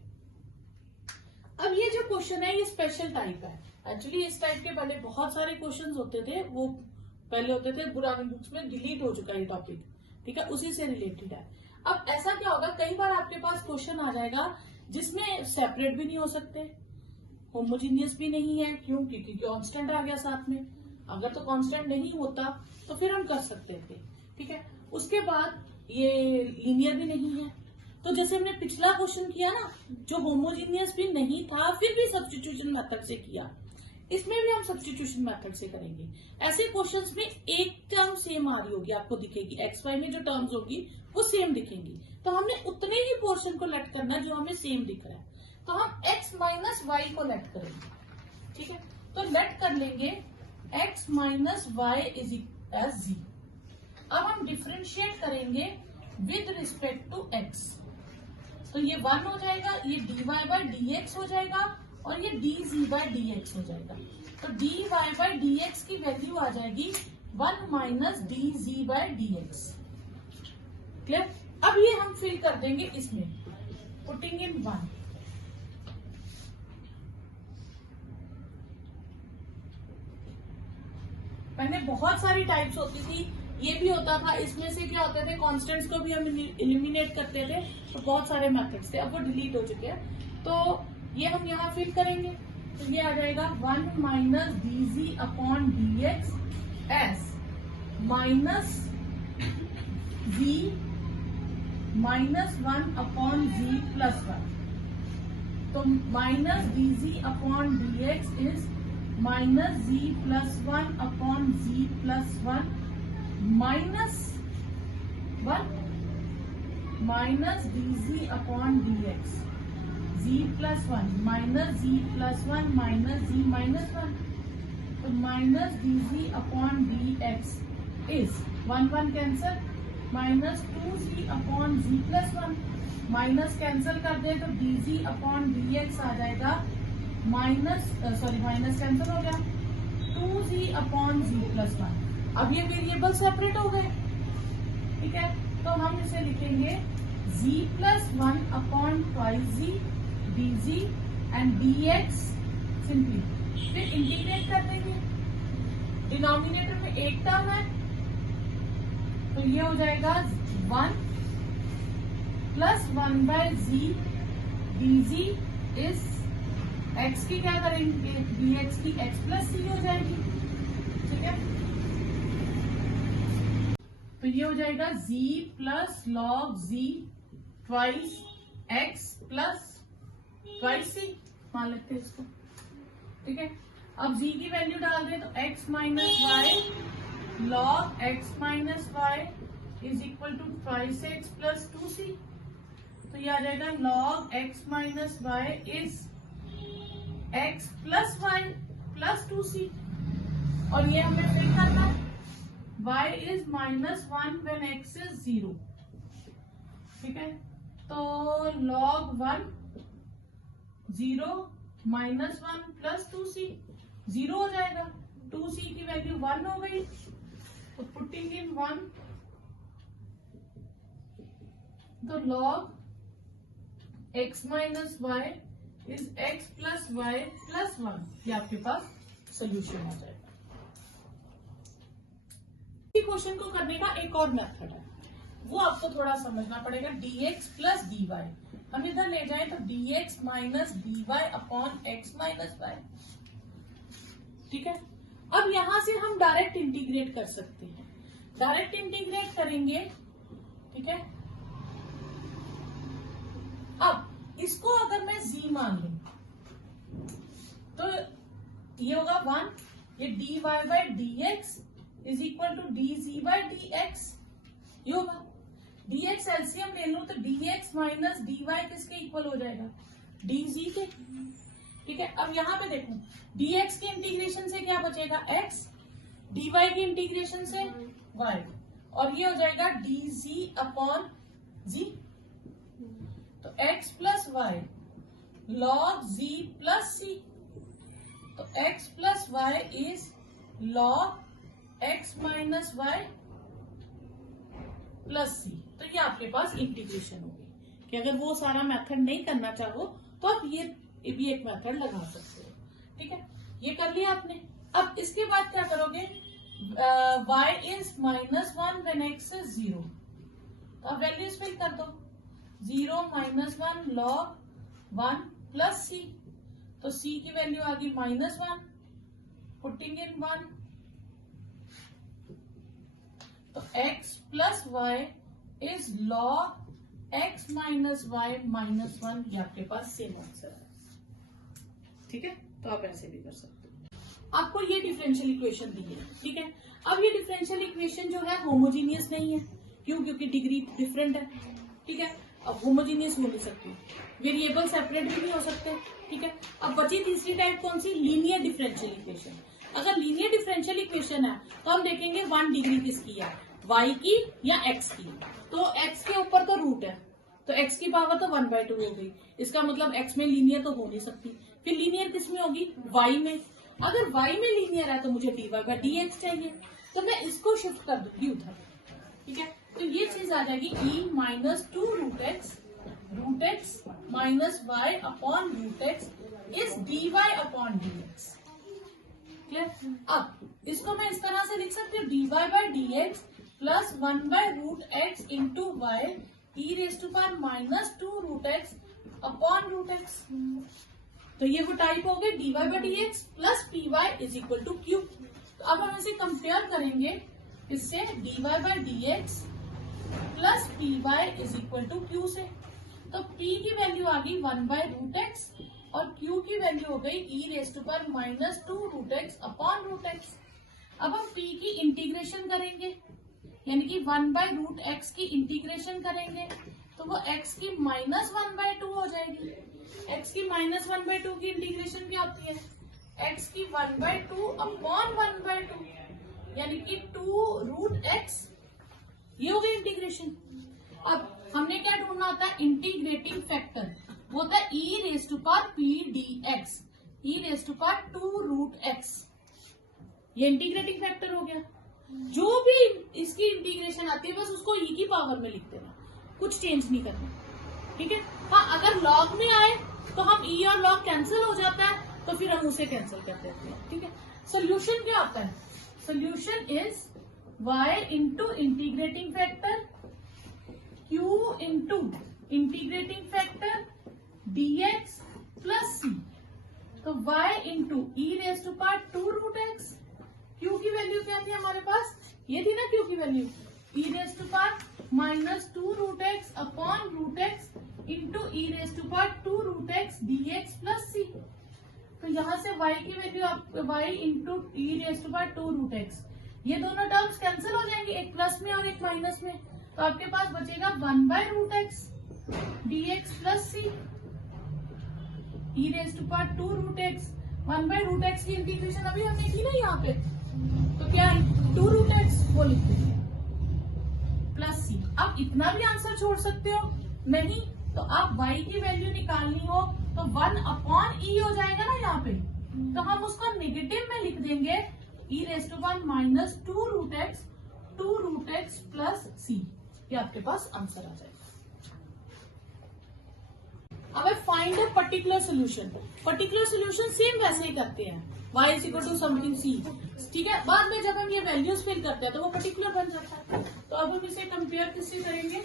अब ये जो क्वेश्चन है ये स्पेशल टाइप है। एक्चुअली इस टाइप के पहले बहुत सारे क्वेश्चंस होते थे, वो पहले होते थे पुरानी बुक्स में, डिलीट हो चुका है ये टॉपिक, ठीक है, उसी से रिलेटेड है। अब ऐसा क्या होगा, कई बार आपके पास क्वेश्चन आ जाएगा जिसमें सेपरेट भी नहीं हो सकते, होमोजीनियस भी नहीं है, क्यों, क्योंकि कांस्टेंट आ गया साथ में। अगर तो कांस्टेंट नहीं होता तो फिर हम कर सकते थे, ठीक है। उसके बाद ये लीनियर भी नहीं है। तो जैसे हमने पिछला क्वेश्चन किया ना, जो होमोजीनियस भी नहीं था फिर भी सब्स्टिट्यूशन मेथड से किया, इसमें भी हम सब्स्टिट्यूशन मेथड से करेंगे। ऐसे क्वेश्चंस में एक टर्म सेम आ रही होगी, आपको दिखेगी, एक्स वाई में जो टर्म्स होगी वो सेम दिखेंगी, तो हमने उतने ही पोर्शन को लेट करना है जो हमें सेम दिख रहा है। तो हम x माइनस वाई को लेट करेंगे, ठीक है। तो लेट कर लेंगे x minus y is as g. अब हम डिफरेंशिएट करेंगे विद रिस्पेक्ट टू x। तो ये 1 हो जाएगा, ये dy बाय dx हो जाएगा और ये dz बाय dx हो जाएगा। तो dy बाय dx की वैल्यू आ जाएगी 1 minus dz by dx। Clear? अब ये हम फिल कर देंगे इसमें, पुटिंग इन 1। पहले बहुत सारी टाइप्स होती थी, ये भी होता था, इसमें से क्या होते थे, कॉन्स्टेंट्स को भी हम एलिमिनेट करते थे, तो बहुत सारे मेथड्स थे, अब वो डिलीट हो चुके हैं। तो ये हम यहाँ फिल करेंगे, तो ये आ जाएगा 1 minus dz upon dx S minus z minus 1 upon z plus 1। तो minus dz upon dx is minus z plus 1 upon z plus 1 minus 1 minus dz upon dx z plus 1 minus z plus 1 minus z minus 1। तो minus dz upon dx is 1 1 cancel, minus 2z upon z plus 1, minus cancel कर दे तो dz upon dx आ जाएगा minus cancel हो गया 2z upon z plus 1। अब ये variable separate हो गए, ठीक है, तो हम इसे लिखेंगे z plus 1 upon z dz and dx simply, फिर इंटीग्रेट कर देंगे। डिनोमिनेटर में एक टर्म है, तो ये हो जाएगा 1 plus 1 by z dz is x की क्या करेंगे, dx की x प्लस c हो जाएगी, ठीक है। तो ये हो जाएगा z plus log z twice x plus twice c, मान लेते हैं इसको, ठीक है। अब z की वैल्यू डाल दें तो x minus y log x minus y is equal to twice x plus 2c। तो ये आ जाएगा log x minus y is x plus y plus 2c, और ये हमें फिर करना है y is minus 1 when x is 0, ठीक है। तो log 1 0 माइनस 1 प्लस 2c 0 हो जाएगा, 2c की वैल्यू 1 हो गई, तो पुटिंग इन 1 तो log x minus y is x plus y plus 1, ये आपके पास सोल्यूशन आ जाएगा। क्वेश्चन को करने का एक और मेथड है, वो आपको थोड़ा समझना पड़ेगा। dx प्लस dy हम इधर ले जाएं तो dx minus dy upon x minus y, ठीक है। अब यहां से हम डायरेक्ट इंटीग्रेट कर सकते हैं, डायरेक्ट इंटीग्रेट करेंगे, ठीक है। अब इसको अगर मैं z मान लूं तो ये होगा 1, ये dy by dx is equal to dz by dx, ये होगा। dx एलसीएम ले लूं तो dx माइनस dy किसके इक्वल हो जाएगा, dz के, ठीक है। अब यहाँ पे देखो dx के इंटीग्रेशन से क्या बचेगा x, dy के इंटीग्रेशन से y, और ये हो जाएगा dz अपॉन z। तो x plus y log z plus c, तो x plus y is log x minus y plus c। तो ये आपके पास इंटीग्रेशन होगी कि अगर वो सारा मेथड नहीं करना चाहो तो आप ये भी एक मेथड लगा सकते हो, ठीक है। ये कर लिया आपने। अब इसके बाद क्या करोगे, y is minus 1 when x is 0, तो अब वैल्यूज फिल कर दो, 0 माइनस 1 लॉग 1 प्लस c, तो c की वैल्यू आ गई माइनस 1, पुटिंग इन 1 तो x plus y is log x minus y minus 1, ये आपके पास सेम आंसर है, ठीक है। तो आप ऐसे भी कर सकते हो। आपको ये डिफरेंशियल इक्वेशन दी है, ठीक है। अब ये डिफरेंशियल इक्वेशन जो है होमोजीनियस नहीं है, क्यों, क्योंकि डिग्री डिफरेंट है, ठीक है। अब होमोजीनियस हो नहीं सकती, वेरिएबल सेपरेट भी नहीं हो सकते, ठीक है। अब बची तीसरी टाइप कौन सी, लीनियर डिफरेंशियल इक्वेशन। अगर लीनियर डिफरेंशियल इक्वेशन है तो हम देखेंगे 1 डिग्री किसकी है, y की या x की। तो x के ऊपर तो रूट है, तो x की पावर तो 1/2 हो गई, इसका मतलब x में लीनियर तो हो नहीं सकती। फिर लीनियर किस में होगी, y में। अगर y में लीनियर है तो मुझे dy बाई dx चाहिए, तो मैं इसको शिफ्ट कर दूंगी उधर, ठीक है। तो ये चीज आ जाएगी e minus 2 root x minus y upon root x is d y upon d x. Clear? अब इसको मैं इस तरह से लिख सकती हूँ d y by d x plus 1 by root x into y e raise to power minus 2 root x upon root x. तो ये वो टाइप हो गई d y by d x plus p y is equal to Q. तो अब हम इसे compare करेंगे इससे d y by d x plus p y is equal to q से। तो p की वैल्यू आ गई 1 बाय रूट एक्स और q की वैल्यू हो गई e raise to power minus 2 root x upon root x. अब हम p की इंटीग्रेशन करेंगे यानी कि 1 बाय रूट एक्स की इंटीग्रेशन करेंगे तो वो x की माइनस 1 बाय 2 हो जाएगी। x की माइनस 1 बाय 2 की इंटीग्रेशन क्या होती है x की 1 बाय 2 अपॉन 1 बाय 2 यानी कि 2 रूट x। ये हो गई इंटीग्रेशन। अब हमने क्या ढूंढना होता है इंटीग्रेटिंग फैक्टर, वो होता है e raise to power p d x e raise to power 2 root x. ये इंटीग्रेटिंग फैक्टर हो गया। जो भी इसकी इंटीग्रेशन आती है बस उसको e की पावर में लिख देना, कुछ चेंज नहीं करना। ठीक है। हाँ, अगर लॉग में आए तो हम e और लॉग कैंसिल हो जाता है तो फिर हम उसे कैंसिल कर देते हैं। ठीक है। सोल्यूशन क्या होता है? Solution is y into integrating factor q into integrating factor dx plus c। तो y into e raise to power 2 root x. q की वैल्यू क्या थी हमारे पास? ये थी ना q की वैल्यू e raise to power minus 2 root x upon root x into e raise to power 2 root x dx plus c। तो यहाँ से y की वैल्यू y into e raise to power 2 root x, ये दोनों टर्म्स कैंसिल हो जाएंगे, एक प्लस में और एक माइनस में। तो आपके पास बचेगा 1 by root x d x plus c e raise to power 2 root x. 1 by root x की इंटीग्रेशन अभी हमने की ना यहाँ पे, तो क्या 2 रूट एक्स वो लिख देंगे प्लस सी। आप इतना भी आंसर छोड़ सकते हो, नहीं तो आप y की वैल्यू निकालनी हो तो 1 अपॉन ई हो जाएगा ना यहाँ पे, तो हम उसको नेगेटिव में लिख देंगे e raise to power minus 2 root x plus c. ये आपके पास आंसर आ जाएगा। अब find a particular solution. Particular solution same वैसे ही करते हैं, y is equal to something c। ठीक है। बाद में जब हम ये वैल्यूज फिल करते हैं तो वो पर्टिकुलर बन जाता है। तो अब हम इसे कंपेयर किससे करेंगे?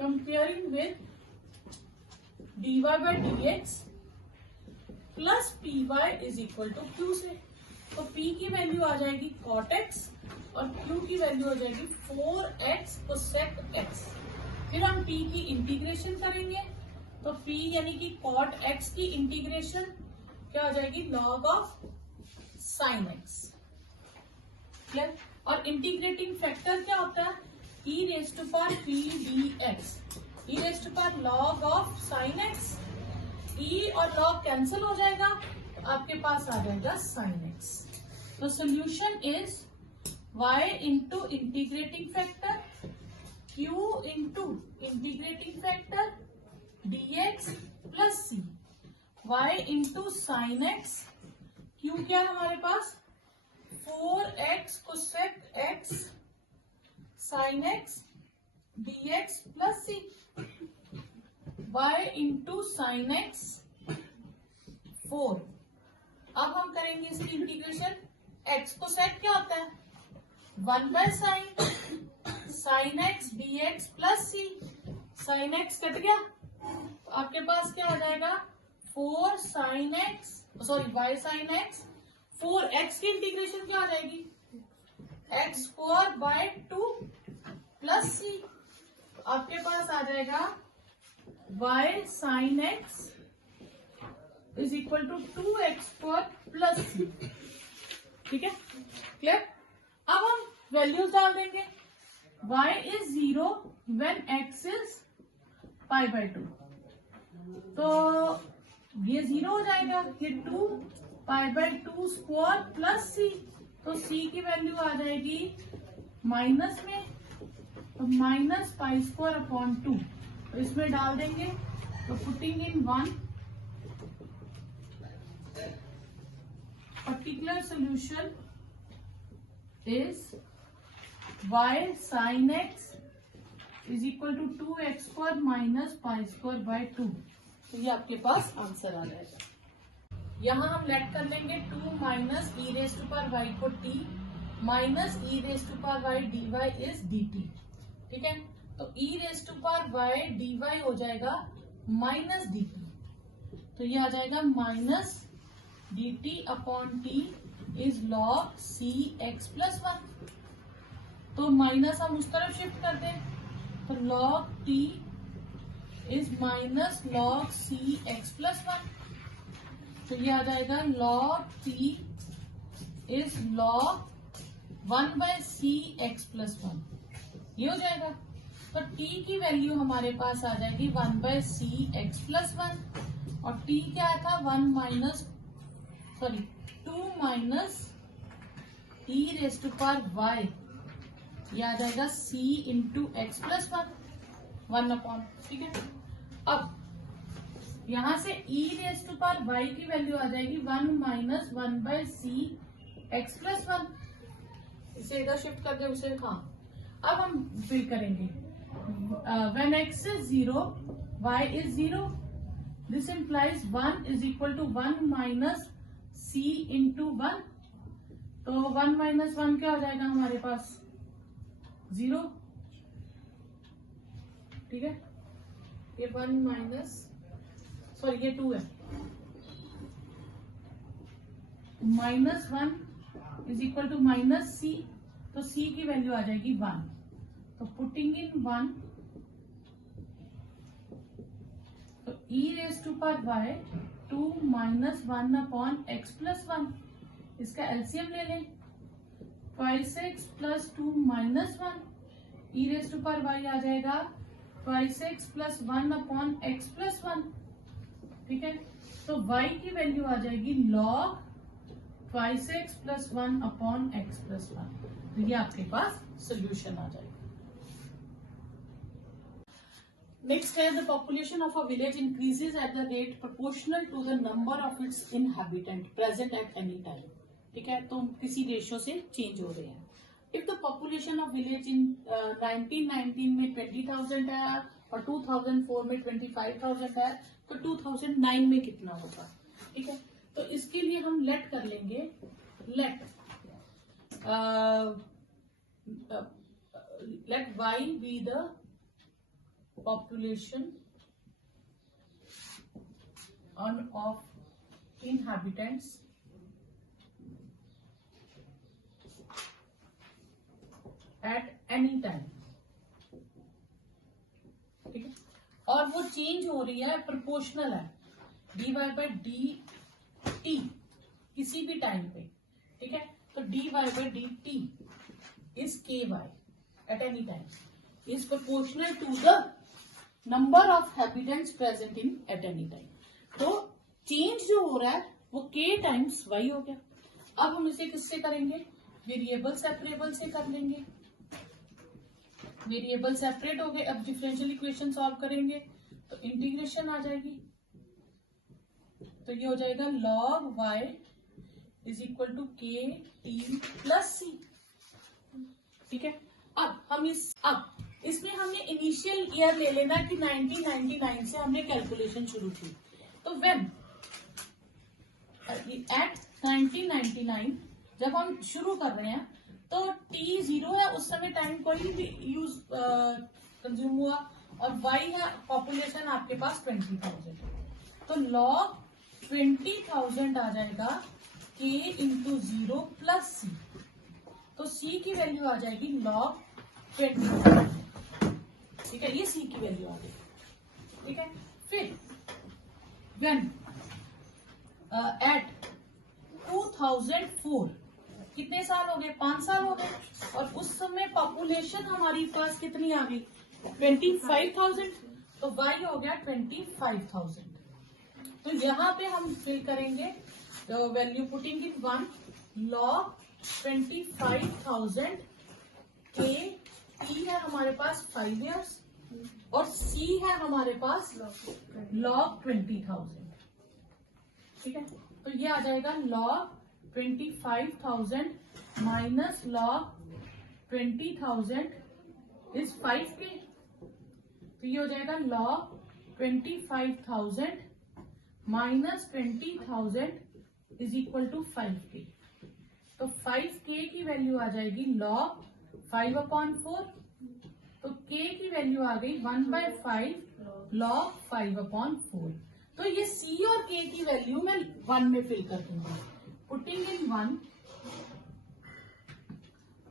Comparing with dy by dx plus py is equal to q से। तो p की वैल्यू आ जाएगी cot x और q की वैल्यू हो जाएगी 4x cosec x। फिर हम p की इंटीग्रेशन करेंगे तो p यानी कि cot x की इंटीग्रेशन क्या हो जाएगी log of sin x। Clear? और इंटीग्रेटिंग फैक्टर क्या होता है? e raise to power p dx e raise to power log of sin x। e और log कैंसिल हो जाएगा तो आपके पास आ जाएगा sin x। तो solution is y into integrating factor q into integrating factor dx plus c y into sine x. q क्या है हमारे पास? 4x cosec x sin x dx plus c y into sine x 4। अब हम करेंगे इसकी integration. x को सेक क्या होता है? 1 by sine x dx plus c। Sine x cut गया तो आपके पास क्या हो जाएगा 4 sine x sorry y sine x 4x की इंटीग्रेशन क्या हो जाएगी x square by 2 plus c। आपके पास आ जाएगा y sine x is equal to 2x square plus c। ठीक है। क्लियर? अब हम वैल्यूज डाल देंगे। y is 0 when x is pi by 2, तो ये 0 हो जाएगा, ये 2 पाई बाय 2 स्क्वायर प्लस c। तो c की वैल्यू आ जाएगी माइनस में, तो माइनस पाई स्क्वायर अपॉन 2। तो इसमें डाल देंगे तो putting in 1 particular solution is y sin x is equal to 2x square minus pi square by 2। तो ये आपके पास आंसर आ जाएगा। यहाँ हम लेट कर लेंगे 2 minus e raise to power y को t minus e raise to power y d y is d t. ठीक है, तो e raise to power y d y हो जाएगा माइनस डी टी। तो ये आ जाएगा minus d t upon t is log c x plus 1। तो माइनस हम उस तरफ शिफ्ट कर दें, तो log t is minus log c x plus 1। तो ये आ जाएगा log t is log 1 by c x plus 1। ये हो जाएगा। तो t की वैल्यू हमारे पास आ जाएगी 1 बाय सी एक्स प्लस 1 और t क्या था 2 माइनस e raise to power y। ये आ जाएगा c into x plus 1 upon. ठीक है, अब यहां से e raise to power y की वैल्यू आ जाएगी 1 minus 1 by c x plus 1। इसे इधर शिफ्ट कर दे उसे। हाँ, अब हम फिल करेंगे when x is 0 y is 0, this implies 1 is equal to 1 minus c into 1। तो 1 माइनस 1 क्या हो जाएगा हमारे पास 0। ठीक है, ये 1 माइनस ये 2 है, minus 1 is equal to minus c. तो c की वैल्यू आ जाएगी 1। तो पुटिंग इन 1, तो e raise to power y 2 minus 1 upon x plus 1। इसका एलसीएम ले लें, 5x plus 2 minus 1, e raise to power y आ जाएगा 5x plus 1 upon x plus 1। ठीक है, तो y की वैल्यू आ जाएगी log 5x plus 1 upon x plus 1। तो ये आपके पास सोल्यूशन आ जाएगा। नेक्स्ट है the population of a village increases at the rate proportional to the number of its inhabitant present at any time. ठीक है, तो किसी रेशियो से चेंज हो रहे हैं। If the population of village in 1919 में 20,000 है और 2004 में 25,000 है, तो 2009 में कितना होगा। ठीक है, तो इसके लिए हम लेट कर लेंगे, late y be the population of inhabitants at any time। ठीक है, और वो चेंज हो रही है, प्रोपोर्शनल है, dy बाय डी टी किसी भी टाइम पे। ठीक है, तो dy by d t is ky at any time is proportional to the number of habitants present in at any time। तो चेंज जो हो रहा है वो k टाइम्स y हो गया। अब हम इसे किससे करेंगे, वेरिएबल सेपरेबल से कर लेंगे। वेरिएबल सेपरेट हो गए, अब डिफरेंशियल इक्वेशन सॉल्व करेंगे तो इंटीग्रेशन आ जाएगी। तो ये हो जाएगा log y is equal to k t plus c। ठीक है, अब इसमें हमने इनिशियल ईयर ले लेना कि 1999 से हमने कैलकुलेशन शुरू की। तो व्हेन एट 1999 जब हम शुरू कर रहे हैं तो t 0 है, उस समय टाइम कोई भी यूज कंज्यूम हुआ, और y है पॉपुलेशन आपके पास 20,000। तो log 20,000 आ जाएगा k इंटू 0 प्लस c। तो c की वैल्यू आ जाएगी log 20,000। ठीक है, ये c की वैल्यू आ गई। ठीक है, फिर when at 2004 कितने साल हो गए, 5 साल हो गए, और उस समय पॉपुलेशन हमारी पास कितनी आ गई 25,000। तो y हो गया 25,000। तो यहाँ पे हम फिल करेंगे वैल्यू पुटिंग इन 1 log 25,000 के t है हमारे पास 5 years और c है हमारे पास log 20,000। ठीक है, तो ये आ जाएगा log 25,000 minus log 20,000 is 5K, तो ये हो जाएगा log 25,000 minus 20,000 is equal to 5K। तो 5K की वैल्यू आ जाएगी log 5/4, तो K की वैल्यू आ गई 1/5 log 5/4। तो ये C और K की वैल्यू मैं 1 में फिल कर दूंगा, पुटिंग इन 1,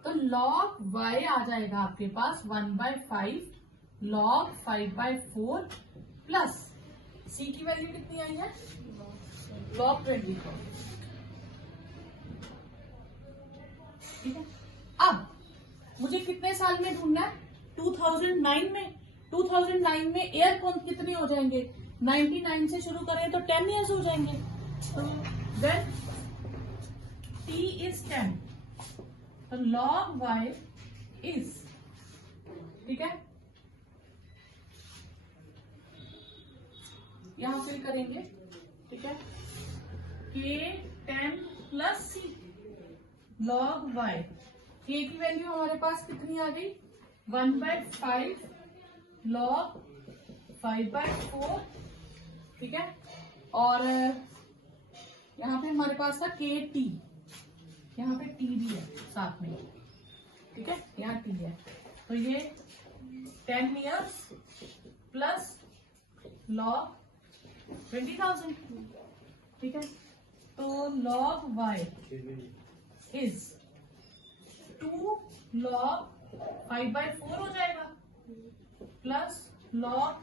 तो log y आ जाएगा आपके पास 1/5 log 5/4 प्लस C की वैल्यू कितनी आई है log 24। ठीक है, अब मुझे कितने साल में ढूंढना है? 2009 में। 2009 में ईयर कौन कितने हो जाएंगे? 99 से शुरू करें तो 10 इयर्स हो जाएंगे। तो देन t इज 10, तो log y इज, ठीक है, यहां फिल करेंगे, ठीक है, k 10 plus c log y। k की वैल्यू हमारे पास कितनी आ गई? 1/5 log 5/4, ठीक है, और यहाँ पे हमारे पास था KT, यहाँ पे T भी है साथ में, ठीक है, यहाँ T है, तो ये 10 इयर्स प्लस log 20,000, ठीक है, तो log y इज 2 log 5/4 हो जाएगा plus log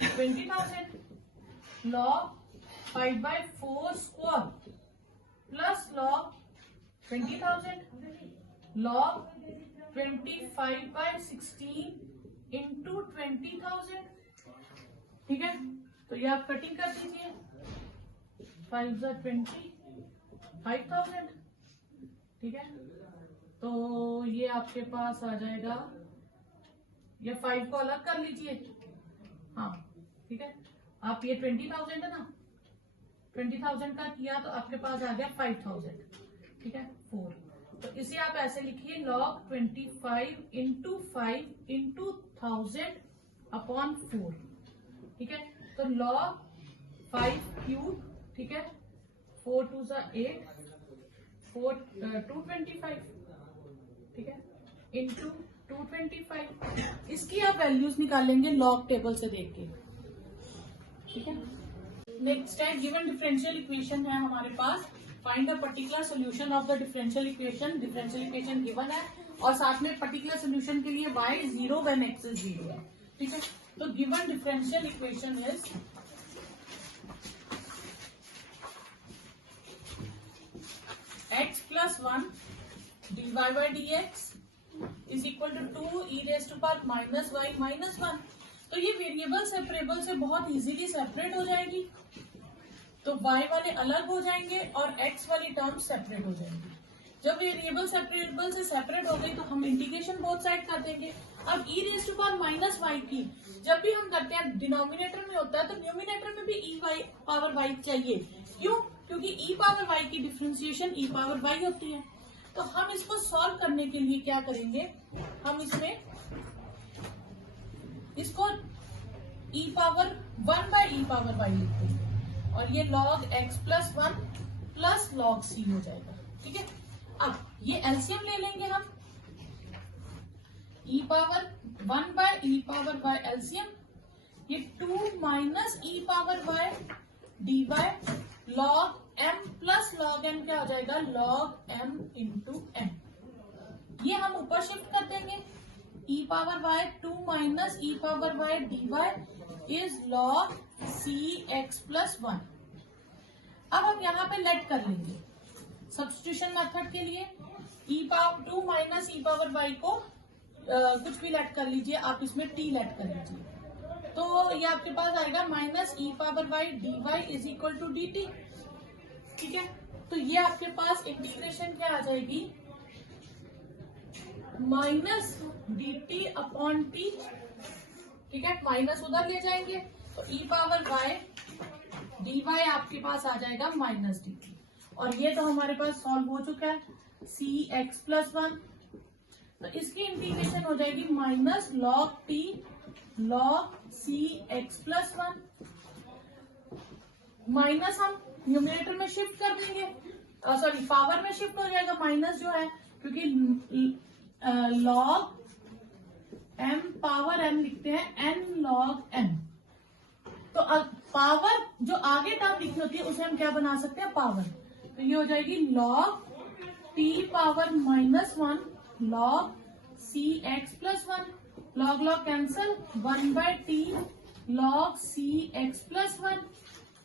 20,000 log 5/4 square plus log 20,000 log 25/16 into 20,000, ठीक है, तो ये आप कटिंग कर दीजिए, 5 × 20 5,000, ठीक है, तो ये आपके पास आ जाएगा, ये 5 को अलग कर लीजिए, हाँ ठीक है, आप ये 20,000 है ना, 20,000 का किया तो आपके पास आ गया 5,000, ठीक है, 4, तो इसे आप ऐसे लिखिए log 25 इंटू 5 इंटू 1000/4, ठीक है, तो log 5 क्यूब, ठीक है, 4 2 8 4 225, ठीक है, इंटू 225, इसकी आप वैल्यूज निकालेंगे लॉग टेबल से देख के, ठीक है। नेक्स्ट है गिवन डिफरेंशियल इक्वेशन है हमारे पास, find the particular solution of the differential equation. Differential equation given है और साथ में पर्टिकुलर सोल्यूशन के लिए y 0 व्हेन x इज 0 है, ठीक है, तो given differential equation is x + 1 dy/dx is equal to 2 e⁻⁻y -1। तो ये वेरिएबल सेपरेबल से बहुत इजीली सेपरेट हो जाएगी, तो y वाले अलग हो जाएंगे और x वाली टर्म सेपरेट हो जाएंगी। जब वेरिएबल सेपरेबल से सेपरेट हो गई तो हम इंटीग्रेशन बोथ साइड कर देंगे। अब e⁻⁻y की जब भी हम करते हैं डिनोमिनेटर में होता है, तो न्यूमिनेटर में भी e⁻y चाहिए, क्यों? क्योंकि e⁻y की डिफरेंशिएशन e⁻y होती है। तो हम इसको सॉल्व करने के लिए क्या करेंगे, हम इसमें इसको e⁻1/e⁻y लिखते हैं और ये log x + 1 plus log c हो जाएगा, ठीक है। अब ये एलसीएम ले लेंगे हम, e⁻1/e⁻y एलसीएम, ये 2 - e⁻y dy log m plus log m क्या हो जाएगा, log m इंटू m। ये हम ऊपर शिफ्ट कर देंगे, e⁻y 2 - e⁻y dy is log cx + 1। अब हम यहाँ पे लेट कर लेंगे सब्स्टिट्यूशन मेथड के लिए, 2 - e⁻y को कुछ भी लेट कर लीजिए, आप इसमें t लेट कर लीजिए, तो ये आपके पास आएगा -e⁻y dy is equal to dt, ठीक है। तो ये आपके पास इंटीग्रेशन क्या आ जाएगी, -dt/t, ठीक है, माइनस उधर ले जाएंगे तो e⁻y dy आपके पास आ जाएगा -dt, और ये तो हमारे पास सॉल्व हो चुका है, cx + 1 तो इसकी इंटीग्रेशन हो जाएगी minus log T log c x plus 1। Minus हम न्यूमरेटर में शिफ्ट कर देंगे, सॉरी पावर में शिफ्ट हो जाएगा माइनस जो है, क्योंकि लॉग m पावर n लिखते हैं n लॉग m। तो पावर जो आगे टर्म लिखी होती है उसे हम क्या बना सकते हैं, पावर। तो ये हो जाएगी log t power -1 log c x plus 1। Log log cancel, 1/t log c x plus 1।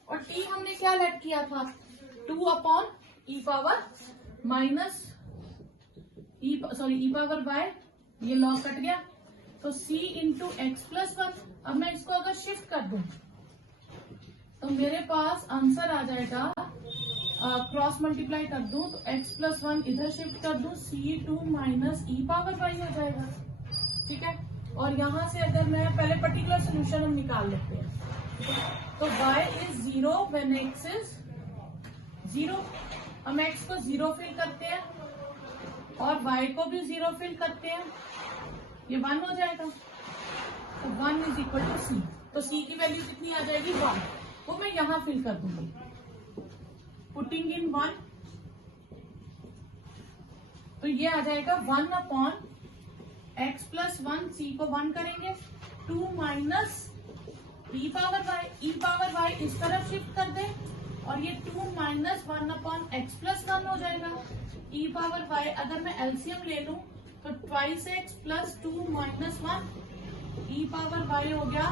और t हमने क्या लेट किया था, 2/e power minus e power y, ये लॉग कट गया तो c इंटू एक्स प्लस 1। अब मैं इसको अगर शिफ्ट कर दूं तो मेरे पास आंसर आ जाएगा, क्रॉस मल्टीप्लाई कर दूं तो x प्लस 1 इधर शिफ्ट कर दूं, c2 minus e power y हो जाएगा। ठीक है, और यहां से अगर मैं पहले पर्टिकुलर सोल्यूशन हम निकाल लेते हैं, तो y is 0 when x is 0। हम x को 0 फिल करते हैं और y को भी 0 फिल करते हैं, ये 1 हो जाएगा। तो 1 इज इक्वल टू c। तो c की वैल्यू कितनी आ जाएगी, 1। वो मैं यहां फिल कर दूंगी, पुटिंग इन 1। तो ये आ जाएगा 1/x प्लस 1, c को 1 करेंगे, 2 माइनस e पावर y इस तरफ शिफ्ट कर दे और ये 2 माइनस 1/x प्लस 1 हो जाएगा। e पावर y अगर मैं एलसीएम ले लूं तो 2x plus 2 minus 1, e power y हो गया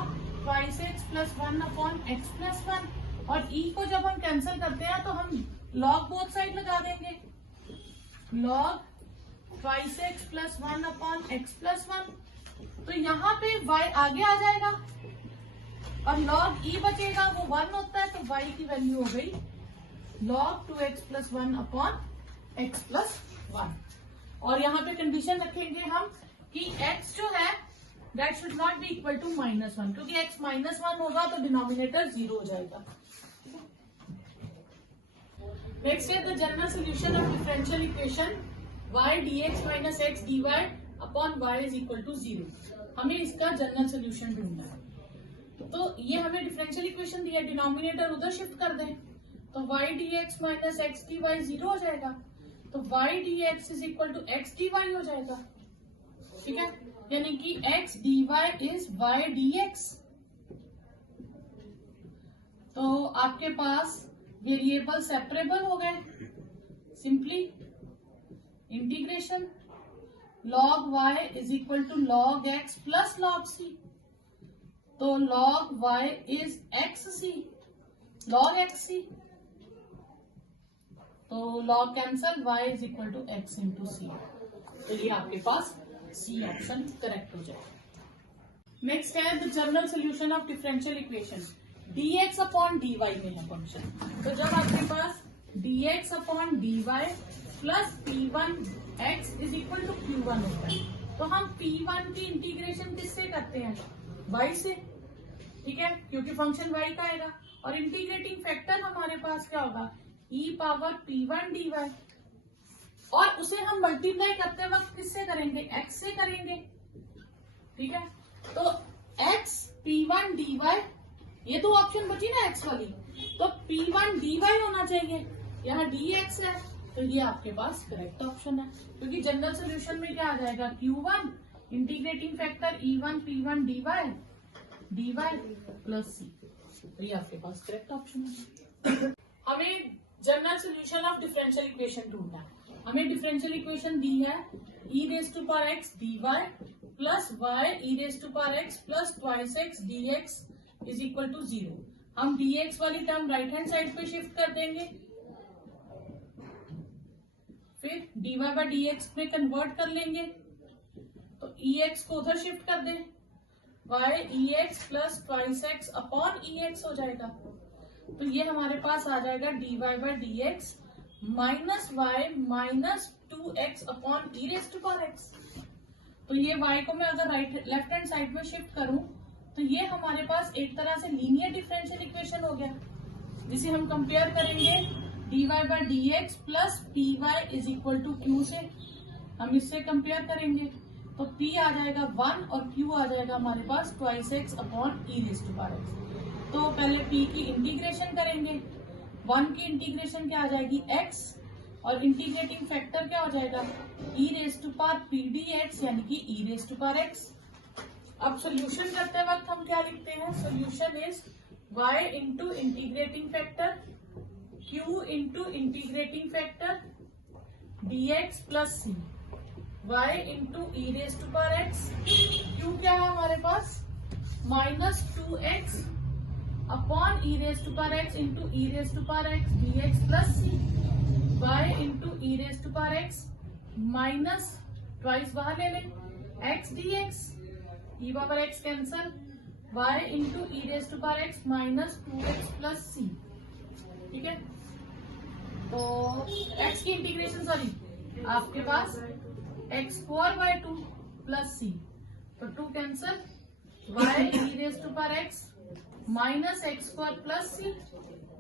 2x प्लस 1/x प्लस 1। और e को जब हम कैंसिल करते हैं तो हम लॉग बोथ साइड लगा देंगे, log 2x plus 1/x plus 1। तो यहाँ पे y आगे आ जाएगा और लॉग e बचेगा, वो 1 होता है, तो y की वैल्यू हो गई log 2x plus 1/x plus 1। और यहाँ पे कंडीशन रखेंगे हम कि x जो है that should not be equal to -1, क्योंकि x -1 होगा तो डिनोमिनेटर 0 हो जाएगा। नेक्स्ट है the general solution of differential equation y dx minus x dy upon y is equal to 0। हमें इसका जनरल सोल्यूशन ढूंढना है। तो ये हमें डिफरेंशियल इक्वेशन दिया, डिनोमिनेटर उधर शिफ्ट कर दें तो y dx minus x dy 0 हो जाएगा। तो y dx is equal to x dy हो जाएगा। ठीक है, यानी कि x dy is y dx। तो आपके पास वेरिएबल सेपरेबल हो गए, simply integration log y is equal to log x plus log c। तो log y is xc, log xc। तो log cancel, y is equal to x into c. तो ये आपके पास सी ऑप्शन करेक्ट हो जाएगा। Next है the general solution of differential equation dx upon dy में है फंक्शन। तो जब आपके पास dx upon dy plus p1x is equal to q1 होता है, तो हम p1 की इंटीग्रेशन किससे करते हैं, y से। ठीक है, क्योंकि फंक्शन y का आएगा और इंटीग्रेटिंग फैक्टर हमारे पास क्या होगा, e पावर p1 dy। और उसे हम मल्टीप्लाई करते वक्त किससे करेंगे, x से करेंगे। ठीक है, तो x p1 dy, ये तो ऑप्शन बची ना x वाली, तो p1 dy होना चाहिए, यहाँ dx है, तो ये आपके पास करेक्ट ऑप्शन है। क्योंकि जनरल सोल्यूशन में क्या आ जाएगा, q1 integrating factor e1 p1 dy plus c। तो ये आपके पास करेक्ट ऑप्शन है। हमें general solution of differential equation ढूंढना है। हमें डिफरेंशियल इक्वेशन दी है e raise to power x dy plus y e raise to power x plus 2x dx is equal to 0। हम dx वाली टर्म राइट हैंड साइड पे shift कर देंगे, फिर dy बाय dx में कन्वर्ट कर लेंगे, तो ex को उधर शिफ्ट कर दें, y ex plus 2x upon ex हो जाएगा। तो ये हमारे पास आ जाएगा dy by dx minus y minus 2x upon e raise to power x। तो ये y को मैं अगर लेफ्ट हैंड साइड में शिफ्ट करूं तो ये हमारे पास एक तरह से लीनियर डिफरेंशियल इक्वेशन हो गया, जिसे हम कंपेयर करेंगे dy by dx plus py is equal to q से। हम इससे कंपेयर करेंगे तो p आ जाएगा 1 और q आ जाएगा हमारे पास twice x upon e raise to power x। तो पहले p की इंटीग्रेशन करेंगे, 1 की इंटीग्रेशन क्या आ जाएगी x और इंटीग्रेटिंग फैक्टर क्या हो जाएगा e raise to power p dx यानी कि e raise to power x। अब सोल्यूशन करते वक्त हम क्या लिखते हैं, solution is y into integrating factor q into integrating factor dx plus c, y into e raise to power x, q क्या है हमारे पास -2x upon e raise to power x into e raise to power x dx plus c, y into e raise to power x minus twice बाहर ले लें x dx, e power x cancel, y into e raise to power x minus 2x plus c। ठीक है, तो x की integration sorry आपके पास x4/2 plus c, तो 2 cancel, y e raise to power x minus x4 plus c,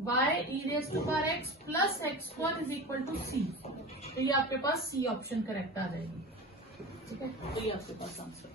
y e raise to power x plus x4 is equal to c। तो ये आपके पास c ऑप्शन करेक्ट आ जाएगी। ठीक है, तो ये आपके पास आंसर।